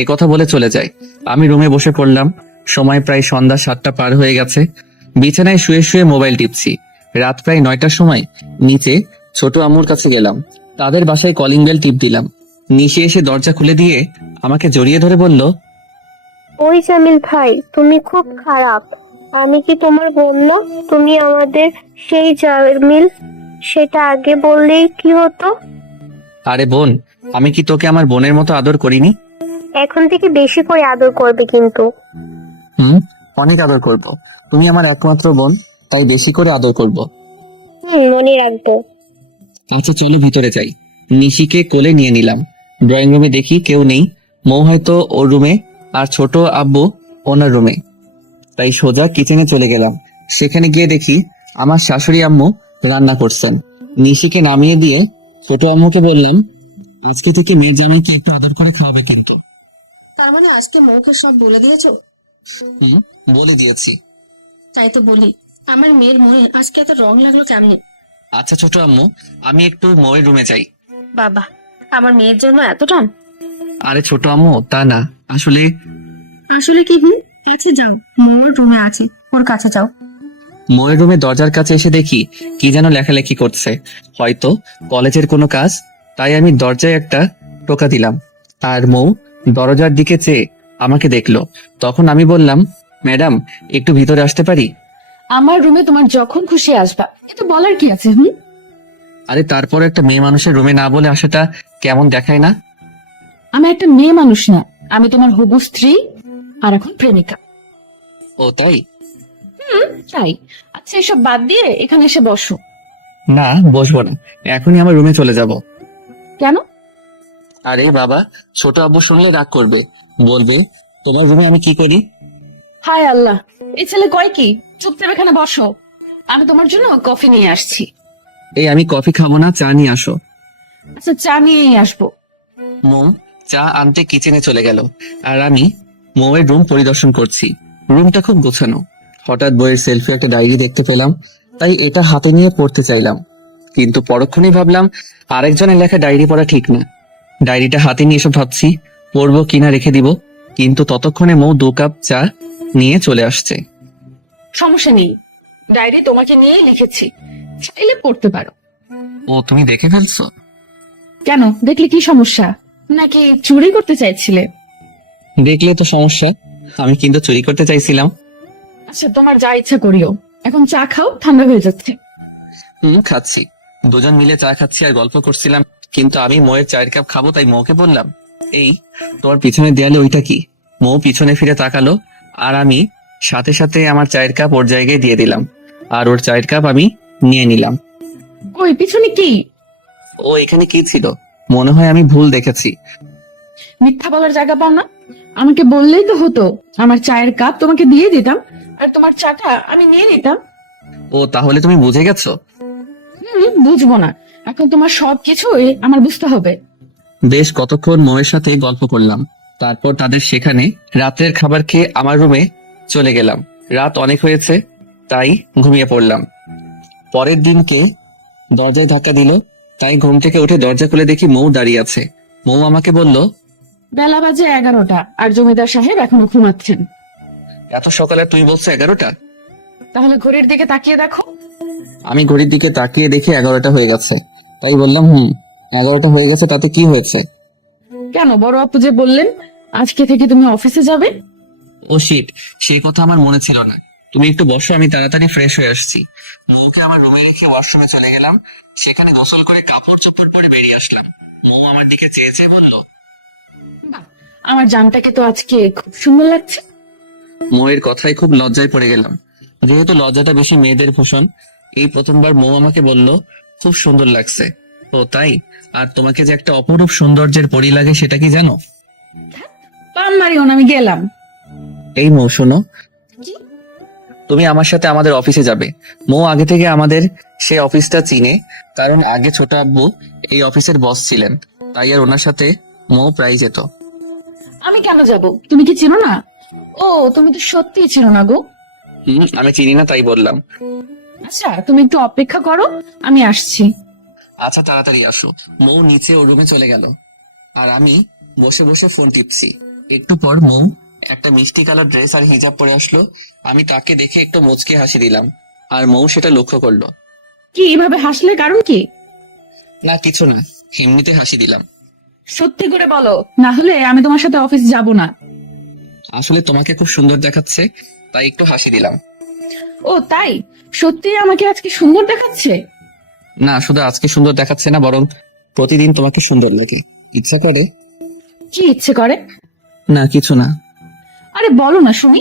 এ কথা বলে চলে যায়। আমি রুমে বসে পড়লাম। সময় প্রায় সন্ধ্যা 7টা পার হয়ে গেছে। বিছানায় শুয়ে শুয়ে মোবাইল টিপছি। রাত প্রায় 9টার সময় নিচে ছোট আম্মুর কাছে গেলাম। তাদের বাসায় কলিং বেল টিপ দিলাম। নিশি এসে দরজা খুলে দিয়ে আমাকে জড়িয়ে ধরে বলল, ওই জামিল ভাই, তুমি খুব খারাপ। আমি কি তোমার বোন না? তুমি আমাদের সেই জামিল, সেটা আগে বললেই কি হতো? আরে বোন, আমি কি তোকে আমার বোনের মতো আদর করিনি? এখন থেকে বেশি করে আদর করবে কিন্তু। অনেক আদর করব। তুমি আমার একমাত্র বোন, তাই বেশি করে আদর করব। মনে রাখবো। আচ্ছা চলো ভিতরে যাই। নিশিকে কোলে নিয়ে নিলাম। ড্রয়িং রুমে দেখি কেউ নেই। মৌ হয়তো ওর রুমে, আর ছোট আব্বু ওনার রুমে। তাই সোজা কিচেনে চলে গেলাম। সেখানে গিয়ে দেখি আমার শাশুড়ি আম্মু রান্না করছেন। নিশিকে নামিয়ে দিয়ে ছোট আম্মুকে বললাম, আজকে থেকে মেয়ের জামাইকে একটু আদর করে খাওয়াবে কিন্তু। তার মানে আজকে মৌকে সব বলে দিয়েছো? বলে দিয়েছি। তাই তো বলি, আমার মেয়ের মনে আজকে এত রং লাগলো কেমনে? আচ্ছা ছোট আম্মু, আমি একটু মৌয়ের রুমে যাই। বাবা, আমার মেয়ের জন্য এত টান? আরে ছোট আম্মু, তা না, আসলে আসলে কি? আচ্ছা যাও, মৌর রুমে আছে, ওর কাছে যাও। ময়ের রুমে দরজার কাছে এসে দেখি কি যেন লেখালেখি করছে, হয়তো কলেজের কোনো কাজ। তাই আমি দরজায় একটা টোকা দিলাম। আর মৌ দরজার দিকে চেয়ে আমাকে দেখলো। তখন আমি বললাম, ম্যাডাম একটু ভিতরে আসতে পারি? আমার রুমে তোমার যখন খুশি আসবা, এটা বলার কি আছে? আরে তারপর একটা মেয়ে মানুষের রুমে না বলে আসাটা কেমন দেখায় না? আমি একটা মেয়ে মানুষ না, আমি তোমার হবু স্ত্রী আর এখন প্রেমিকা। ও তাই? তাই। আচ্ছা এসব বাদ দিয়ে এখানে এসে বসো। না, বসবো না, এখনই আমার রুমে চলে যাব। কেন? আরে বাবা, ছোট আব্বু শুনলে রাগ করবে, বলবে তোমার রুমে আমি কি করি। হায় আল্লাহ, এই ছেলে কয় কি? চুপচাপ এখানে বসো, আমি তোমার জন্য কফি নিয়ে আসছি। এই আমি কফি খাবো না, চা নিয়ে আসো। আচ্ছা চা নিয়েই আসবো। মোম চা আনতে কিচেনে চলে গেল, আর আমি মোমের রুম পরিদর্শন করছি। রুমটা খুব গোছানো। হঠাৎ বইয়ের সেলফি একটা ডায়েরি দেখতে পেলাম, তাই এটা হাতে নিয়ে পড়তে চাইলাম। কিন্তু পরক্ষণেই ভাবলাম আরেকজনের লেখা ডায়েরি পড়া ঠিক না। ডায়েরিটা হাতে নিয়ে এসব ভাবছি পড়বো কিনা রেখে দিব, কিন্তু ততক্ষণে মৌ 2 কাপ চা নিয়ে চলে আসছে। সমস্যা নেই, ডায়েরি তোমাকে নিয়েই লিখেছি, চাইলে পড়তে পারো। ও তুমি দেখে ফেলছো? কেন, দেখলে কি সমস্যা? নাকি চুরি করতে চাইছিলে? দেখলে তো সমস্যা, আমি কিন্তু চুরি করতে চাইছিলাম। আচ্ছা তোমার যা ইচ্ছা করিও, এখন চা খাও, ঠান্ডা হয়ে যাচ্ছে। খাচ্ছি। দুজন মিলে চা খাচ্ছি আর গল্প করছিলাম, কিন্তু আমি মৌয়ের চায়ের কাপ খাবো তাই মৌকে বললাম, এই তোমার পিছনের দেয়ালে ওইটা কি? মৌ পিছনে ফিরে তাকালো, আর আমি সাথে সাথে আমার চায়ের কাপ ওর জায়গায় দিয়ে দিলাম, আর ওর চায়ের কাপ আমি নিয়ে নিলাম। কই পিছনে কি? ও এখানে কি ছিল? মনে হয় আমি ভুল দেখেছি। মিথ্যা বলার জায়গা পাও না? আমাকে বললেই তো হতো, আমার চায়ের কাপ তোমাকে দিয়ে দিতাম, আর তোমার চাটা আমি নিয়ে নিতাম। ও তাহলে তুমি বুঝে গেছো? বুঝবো না, এখন তোমার সবকিছু আমার বুঝতে হবে। বেশ কতক্ষণ মৌয়ের সাথে গল্প করলাম, তারপর তাদের সেখানে রাতের খাবার খেয়ে আমার রুমে চলে গেলাম। রাত অনেক হয়েছে, তাই ঘুমিয়ে পড়লাম। পরের দিনকে দরজায় ধাক্কা দিল, তাই ঘুম থেকে উঠে দরজা খুলে দেখি মৌ দাঁড়িয়ে আছে। মৌ আমাকে বলল, বেলা বাজে 11টা, আর জমিদার সাহেব এখনো ঘুমাচ্ছেন। এত সকালে তুমি বলছো 11টা? তাহলে ঘড়ির দিকে তাকিয়ে দেখো। আমি ঘড়ির দিকে তাকিয়ে দেখি 11টা হয়ে গেছে, তাই বললাম 11টা হয়ে গেছে, তাতে কি হয়েছে? কেন, বড় আপু যে বললেন আজকে থেকে তুমি অফিসে যাবে। ও শিট, সেই কথা আমার মনে ছিল না। তুমি একটু বসো, আমি তাড়াতাড়ি ফ্রেশ হয়ে আসছি। মৌকে আমার রুমে রেখে ওয়াশরুমে চলে গেলাম। সেখানে গোসল করে কাপড় চোপড় পরে বেরিয়ে আসলাম। মৌ আমার দিকে চেয়ে চেয়ে বলল, বাহ, আমার জামটাকে তো আজকে খুব সুন্দর লাগছে। মৌয়ের কথায় খুব লজ্জায় পড়ে গেলাম, যেহেতু লজ্জাটা বেশি মেয়েদের ভূষণ। এই প্রথমবার মৌ আমাকে বলল খুব সুন্দর লাগছে। ও তাই? আর তোমাকে যে একটা অপরূপ সৌন্দর্যের পরি লাগে সেটা কি জানো? পাম মারিও না, আমি গেলাম। এই মৌ শোনো, জি? তুমি আমার সাথে আমাদের অফিসে যাবে। মৌ আগে থেকে আমাদের সেই অফিসটা চিনে, কারণ আগে ছোট আব্বু এই অফিসের বস ছিলেন, তাই আর ওনার সাথে মৌ প্রায় যেত। আমি কেন যাব? তুমি কি চিনো না? ও, তুমি তো সত্যিই চিনো না গো। আমি চিনি না তাই বললাম। আচ্ছা, তুমি একটু অপেক্ষা করো, আমি আসছি। আচ্ছা তাড়াতাড়ি আসো। মৌ নিচে ওর রুমে চলে গেল, আর আমি বসে বসে ফোন টিপছি। একটু পর মৌ একটা মিষ্টি কালার ড্রেস আর হিজাব পরে আসলো। আমি তাকে দেখে একটু মুচকি হাসি দিলাম, আর মৌ সেটা লক্ষ্য করলো। কি এভাবে হাসলে, কারণ কি? না কিছু না, এমনিতে হাসি দিলাম। সত্যি করে বলো, না হলে আমি তোমার সাথে অফিস যাব না। আসলে তোমাকে খুব সুন্দর দেখাচ্ছে, তাই একটু হাসি দিলাম। ও তাই? সত্যি আমাকে আজকে সুন্দর দেখাচ্ছে? না, শুধু আজকে সুন্দর দেখাচ্ছে না, বরং প্রতিদিন তোমাকে সুন্দর লাগে। ইচ্ছা করে? কি ইচ্ছে করে? না কিছু না। আরে বলো না শুনি।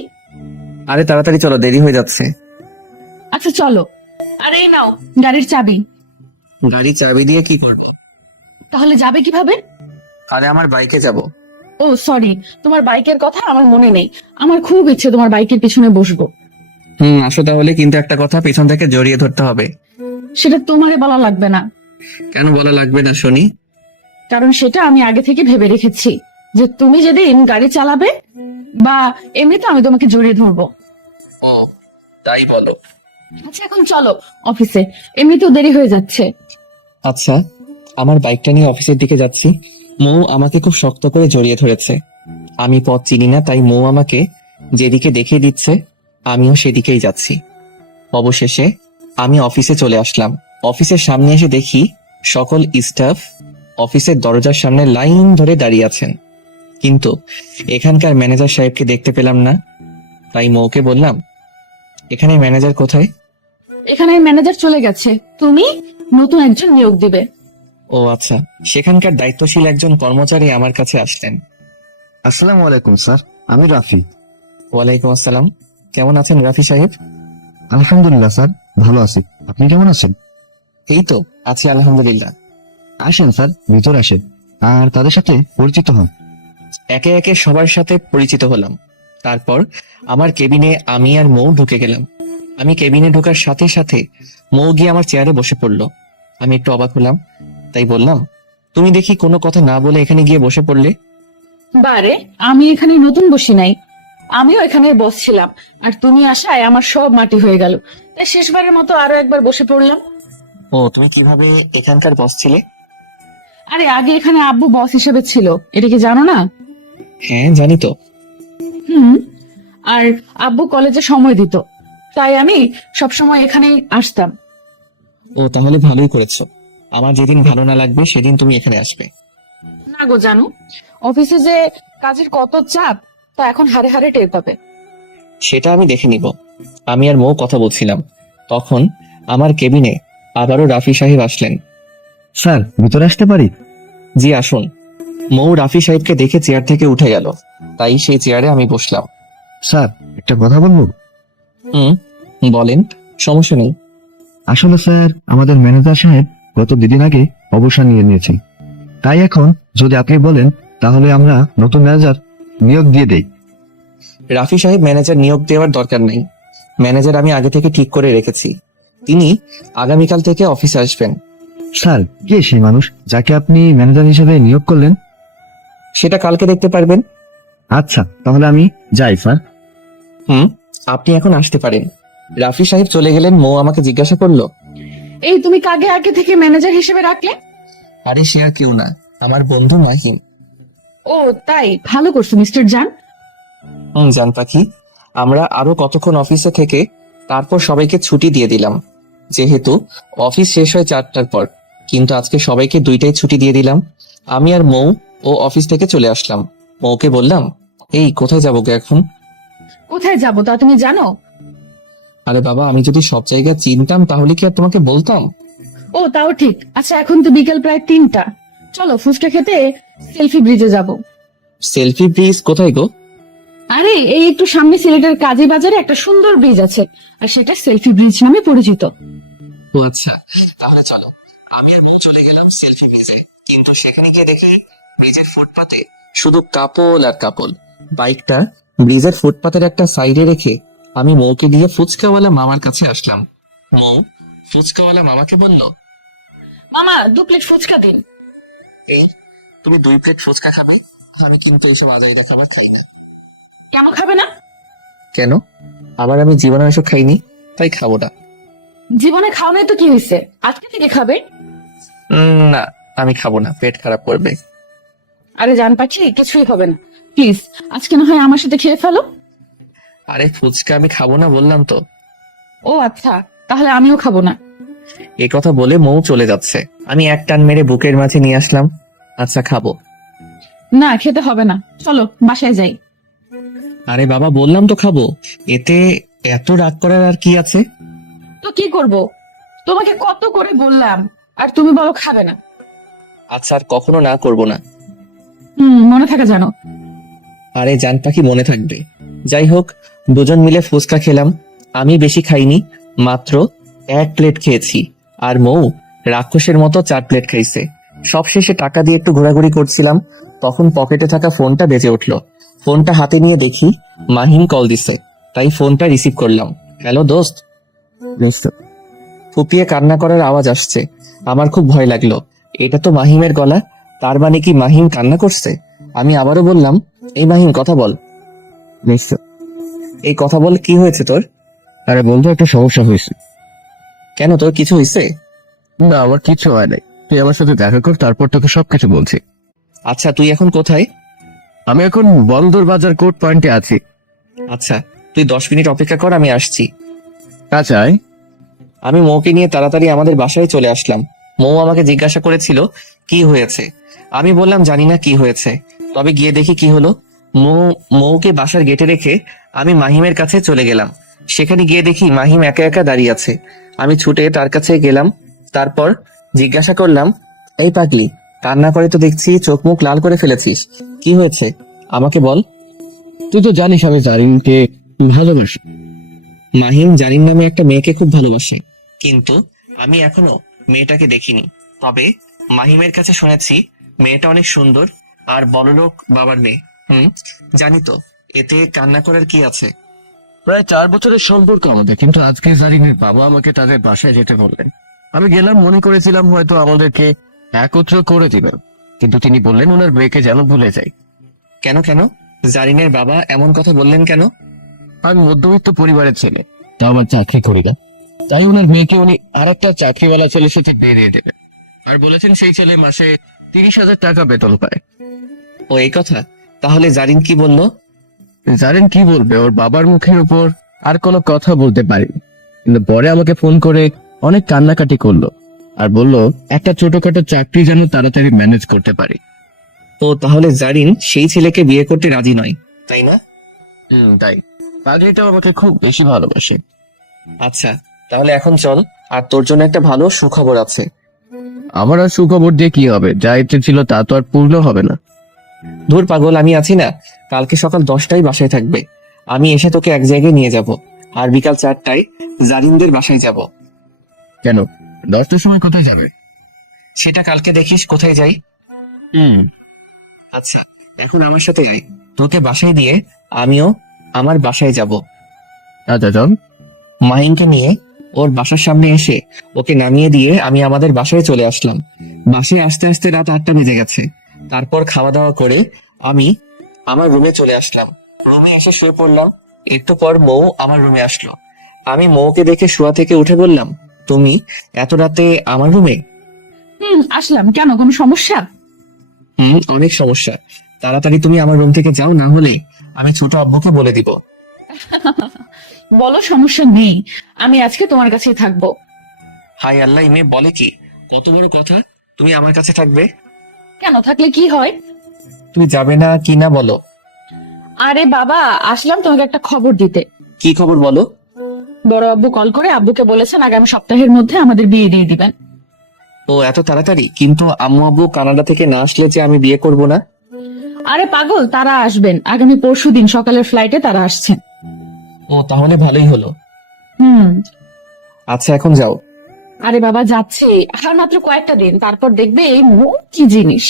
আরে তাড়াতাড়ি চলো, দেরি হয়ে যাচ্ছে। আচ্ছা চলো। আরে এই নাও গাড়ির চাবি। গাড়ি চাবি দিয়ে কি করবো? তাহলে যাবে কিভাবে? আরে আমার বাইকে যাব। ও সরি, তোমার বাইকের কথা আমার মনে নেই। আমার খুব ইচ্ছে তোমার বাইকের পিছনে বসবো। আসো তাহলে, কিন্তু একটা কথা, পেছন থেকে জড়িয়ে ধরতে হবে। সেটা তোমারে বলা লাগবে না, কেন বলা লাগবে না শুনি? কারণ সেটা আমি আগে থেকে ভেবে রেখেছি যে তুমি যেদিন গাড়ি চালাবে বা এমনিতে আমি তোমাকে জড়িয়ে ধরবো। ও তাই বলো। আচ্ছা এখন চলো অফিসে, এমনিতেও দেরি হয়ে যাচ্ছে। আচ্ছা, আমার বাইকটা নিয়ে অফিসের দিকে যাচ্ছি। মৌ আমাকে খুব শক্ত করে জড়িয়ে ধরেছে। আমি পথ চিনি না, তাই মৌ আমাকে যেদিকে দেখিয়ে দিচ্ছে আমিও সেদিকেই যাচ্ছি। অবশেষে আমি অফিসে চলে আসলাম। অফিসের সামনে এসে দেখি সকল স্টাফ অফিসের দরজার সামনে লাইন ধরে দাঁড়িয়ে আছেন, কিন্তু এখানকার ম্যানেজার সাহেবকে দেখতে পেলাম না। তাই মৌকে বললাম, এখানে ম্যানেজার কোথায়? এখানে ম্যানেজার চলে গেছে, তুমি নতুন একজন নিয়োগ দিবে। ও আচ্ছা। সেখানকার দায়িত্বশীল একজন কর্মচারী আমার কাছে আসলেন। আসসালামু আলাইকুম স্যার, আমি রাফি। ওয়ালাইকুম আসসালাম। কেমন আছেন রাফি সাহেব? আলহামদুলিল্লাহ স্যার, ভালো আছি। আপনি কেমন আছেন? এই তো আছি আলহামদুলিল্লাহ। আসেন স্যার, ভিতরে আসেন আর তাদের সাথে পরিচিত হন। একে একে সবার সাথে পরিচিত হলাম। তারপর আমার কেবিনে আমি আর মৌ ঢুকে গেলাম। আমি কেবিনে ঢোকার সাথে সাথে মৌ গিয়ে আমার চেয়ারে বসে পড়লো। আমি একটু অবাক হলাম, তাই বললাম, তুমি দেখি কোনো কথা না বলে এখানে গিয়ে বসে পড়লে। বারে, আমি এখানে নতুন বসি নাই, আমিও এখানে বসছিলাম, আর তুমি আসায় আমার সব মাটি হয়ে গেল, তাই শেষবারের মতো আরো একবার বসে পড়লাম। ও তুমি কিভাবে এখানকার বস ছিলে? আরে আগে এখানে আব্বু বস হিসেবে ছিল, এটা কি জানো না? হ্যাঁ জানি তো। হুম। আর আব্বু কলেজে সময় দিত, তাই আমি সবসময় এখানেই আসতাম। ও তাহলে ভালোই করেছো। আমার যেদিন ভালো না লাগবে সেদিন তুমি এখানে আসবে। না গো জানো, অফিসে যে কাজের কত চাপ তা এখন হারে হারে টের পাবে। সেটা আমি দেখে নিব। আমি আর মৌ কথা বলছিলাম, তখন আমার কেবিনে আবারও রাফি সাহেব আসলেন। স্যার, ভিতরে আসতে পারি? জি আসুন। মৌ রাফি সাহেবকে দেখে চেয়ার থেকে উঠে গেল, তাই সেই চেয়ারে আমি বসলাম। স্যার, একটা কথা বলবো? হুম বলেন, সমস্যা নেই। আসলে স্যার, আমাদের ম্যানেজার সাহেব গত দুদিন আগে অবসর নিয়েছেন, তাই এখন যদি আপনি বলেন তাহলে আমরা নতুন ম্যানেজার নিয়োগ দিয়ে দেই। রাফি সাহেব ম্যানেজার নিয়োগ দেওয়ার দরকার নেই। ম্যানেজার আমি আগে থেকে ঠিক করে রেখেছি, তিনি আগামীকাল থেকে অফিসে আসবেন। স্যার, কে সেই মানুষ যাকে আপনি ম্যানেজার হিসেবে নিয়োগ করলেন? সেটা কালকে দেখতে পারবেন। আচ্ছা, তাহলে আমি যাই স্যার। আপনি এখন আসতে পারেন। রাফি সাহেব চলে গেলেন। মৌ আমাকে জিজ্ঞাসা করলো, এই তুমি কাকে আগে থেকে ম্যানেজার হিসেবে রাখলে? আরে সে আর কেউ না, আমার বন্ধু মাহিম। ও তাই, ভালো করছো মিস্টার জান। জান পাখি, আমরা আরো কতক্ষণ অফিসে থেকে তারপর সবাইকে ছুটি দিয়ে দিলাম, যেহেতু অফিস শেষ হয় 4টার পর। কিন্তু আজকে সবাইকে 2টায় ছুটি দিয়ে দিলাম। আমি আর মৌ ও অফিস থেকে চলে আসলাম। মৌকে বললাম, এই কোথায় যাবো গো এখন? কোথায় যাব তা তুমি জানো? আরে বাবা, আমি যদি সব জায়গা চিনতাম তাহলে কি আর তোমাকে বলতাম? ও তাও ঠিক। আচ্ছা এখন তো বিকেল প্রায় 3টা, চলো ফুচকা খেতে সেলফি ব্রিজে যাব। সেলফি ব্রিজ কোথায় গো? আরে এই একটু সামনে সিলেটের কাজী বাজারে একটা সুন্দর ব্রিজ আছে, আর সেটা সেলফি ব্রিজ নামে পরিচিত। ও আচ্ছা, তাহলে চলো। আমি আর মৌ চলে গেলাম সেলফি ব্রিজে, কিন্তু সেখানে গিয়ে দেখি ব্রিজের ফুটপাতে শুধু কাপল আর কাপল। বাইকটা ব্রিজের ফুটপাতের একটা সাইডে রেখে আমি মৌকে দিয়ে ফুচকাওয়ালা মামার কাছে আসলাম। মৌ ফুচকাওয়ালা মামাকে বলল, মামা 2 প্লেট ফুচকা দিন। এই তুমি 2 প্লেট ফুচকা খাবে? আমি কিন্তু এইসব আলাদা খাবার খাই না। কেন খাবে না? কেন? আমি জীবনে এসব খাইনি, তাই খাবো না। জীবনে খাও নাই তো কি হয়েছে, আজকে থেকে খাবে। না, আমি খাবো না, পেট খারাপ করবে। আরে জান পাচ্ছি কিছুই হবে না, প্লিজ আজকে না হয় আমার সাথে খেয়ে ফেলো। আরে ফুচকা আমি খাবো না বললাম তো। ও আচ্ছা, তাহলে আমিও খাবো না। এই কথা বলে মৌ চলে যাচ্ছে। আমি এক টান মেরে বুকের মাঝে নিয়ে আসলাম। আচ্ছা খাবো। না খেতে হবে না, চলো বাসায় যাই। আরে বাবা বললাম তো খাবো, এতে এত রাগ করার আর কি আছে? তো কি করব, তোমাকে কত করে বললাম আর তুমি বলো খাবে না। আচ্ছা আর কখনো না করবো না। মনে থাকে জানো। আরে জান পাখি মনে থাকবে। যাই হোক, দুজন মিলে ফুচকা খেলাম। আমি বেশি খাইনি, মাত্র 1 প্লেট খেয়েছি, আর মৌ রাক্ষসের মতো 4 প্লেট খাইছে। সবশেষে টাকা দিয়ে একটু ঘোরাঘুরি করছিলাম, তখন পকেটে থাকা ফোনটা বেজে উঠলো। ফোনটা হাতে নিয়ে দেখি মাহিম কল দিছে, তাই ফোনটা রিসিভ করলাম। হ্যালো দোস্ত। ফুপিয়ে কান্না করার আওয়াজ আসছে। আমার খুব ভয় লাগলো, এটা তো মাহিমের গলা, তার মানে কি মাহিম কান্না করছে? আমি আবারও বললাম, এই মাহিম কথা বল। এই কথা বল, কি হয়েছে তোর? আরে বন্ধু, একটা সমস্যা হয়েছে। কেন, তোর কিছু হয়েছে? না, আমার কিছু হয় নাই, তুই আমার সাথে দেখা কর, তারপর তোকে সবকিছু বলছি। আচ্ছা তুই এখন কোথায়? আমি এখন বন্দর বাজার কোর্ট পয়েন্টে আছি। আচ্ছা তুই 10 মিনিট অপেক্ষা কর, আমি আসছি। আচ্ছা আয়। আমি মৌকে নিয়ে তাড়াতাড়ি আমাদের বাসায় চলে আসলাম। মৌ আমাকে জিজ্ঞাসা করেছিল কি হয়েছে। আমি বললাম জানি না কি হয়েছে, তবে গিয়ে দেখি কি হলো। মৌকে বাসার গেটে রেখে আমি মাহিমের কাছে চলে গেলাম। সেখানে গিয়ে দেখি মাহিম একা একা দাঁড়িয়ে আছে। আমি ছুটে তার কাছে গেলাম, তারপর জিজ্ঞাসা করলাম, এই পাগলি, কান্না করে তো দেখছি চোখ মুখ লাল করে ফেলেছিস, কি হয়েছে আমাকে বল। তুই তো জানিস আমি জারিনকে ভালোবাসি। মাহিম জারিন নামে একটা মেয়েকে খুব ভালোবাসে, কিন্তু আমি এখনো মেয়েটাকে দেখিনি। তবে মাহিমের কাছে শুনেছি মেয়েটা অনেক সুন্দর আর বড়লোক বাবার মেয়ে। জানি তো, এতে কান্না করার কি আছে? প্রায় 4 বছরের সম্পর্ক আমাদের, কিন্তু আজকে জারিনের বাবা আমাকে তাদের বাসায় যেতে বললেন। আমি গেলাম, মনে করেছিলাম হয়তো আমাদেরকে একত্র করে দিবেন, কিন্তু তিনি বললেন ওনার মেয়েকে যেন ভুলে যাই। কেন কেন জারিনের বাবা এমন কথা বললেন কেন? আমি মধ্যবিত্ত পরিবারের ছেলে, তা আমার চাকরি করি না, তাই ওনার মেয়েকে উনি আরেকটা চাকরিওয়ালা ছেলের সাথে বিয়ে দিয়ে দেবেন, আর বলেছেন সেই ছেলে মাসে 30,000 টাকা বেতন পায়। ও এই কথা, তাহলে জারিন কি বললো? জানেন কি বলবে, ওর বাবার মুখের উপর আর কোনো কথা বলতে পারিনি, কিন্তু পরে আমাকে ফোন করে অনেক কান্নাকাটি করলো আর বলল একটা ছোটখাটো চাকরি যেন তাড়াতাড়ি ম্যানেজ করতে পারি। ও তাহলে জারিন সেই ছেলেকে বিয়ে করতে রাজি নয়, তাই না? তাই পাগলিটাও আমাকে খুব বেশি ভালোবাসে। আচ্ছা তাহলে এখন চল, আর তোর জন্য একটা ভালো সুখবর আছে। আমার আর সুখবর দিয়ে কি হবে, যা ইচ্ছে ছিল তা তো আর পূর্ণ হবে না। ধুর পাগল, আমি আছি না, কালকে সকাল 10টায় বাসায় থাকবে। আমি এসে তোকে এক জায়গায় নিয়ে যাব, আর বিকাল 4টায় জারিনদের বাসায় যাব। কেন, 10টার সময় কোথায় যাবে? সেটা কালকে দেখিস কোথায় যাই। আচ্ছা এখন আমার সাথে আয়, তোকে বাসায় দিয়ে আমিও আমার বাসায় যাব। আচ্ছা চল। মাহিমকে নিয়ে ওর বাসার সামনে এসে ওকে নামিয়ে দিয়ে আমি আমাদের বাসায় চলে আসলাম। বাসায় আসতে আসতে রাত 8টা বেজে গেছে। তারপর খাওয়া দাওয়া করে আমি আমার রুমে চলে আসলাম। রুমে এসে শুয়ে পড়লাম। একটু পর মৌ আমার রুমে আসলো। আমি মৌকে দেখে শোয়া থেকে উঠে বললাম, তুমি এত রাতে আমার রুমে? আসলাম, কেন কোনো সমস্যা? অনেক সমস্যা। তাড়াতাড়ি তুমি আমার রুম থেকে যাও, না হলে আমি ছোট আব্বুকে বলে দিব। বলো সমস্যা নেই, আমি আজকে তোমার কাছেই থাকবো। হাই আল্লাহ, মেয়ে বলে কি, কত বড় কথা, তুমি আমার কাছে থাকবে? কেন, থাকলে কি হয়? তুমি যাবে না কি না বলো। আরে বাবা, আসলাম তোমাকে একটা খবর দিতে। কি খবর বলো? বড় আব্বু কল করে আব্বুকে বলেছেন আগামী সপ্তাহের মধ্যে আমাদের বিয়ে দিয়ে দিবেন। ও এত তাড়াতাড়ি? কিন্তু আম্মু আব্বু কানাডা থেকে না আসলে যে আমি বিয়ে করব না। আরে পাগল, তারা আসবেন আগামী পরশুদিন সকালের ফ্লাইটে, তারা আসছেন। ও তাহলে ভালোই হলো। হুম। আচ্ছা এখন যাও। আরে বাবা যাচ্ছে, আর মাত্র কয়েকটা দিন, তারপর দেখবে এই মুখ কি জিনিস।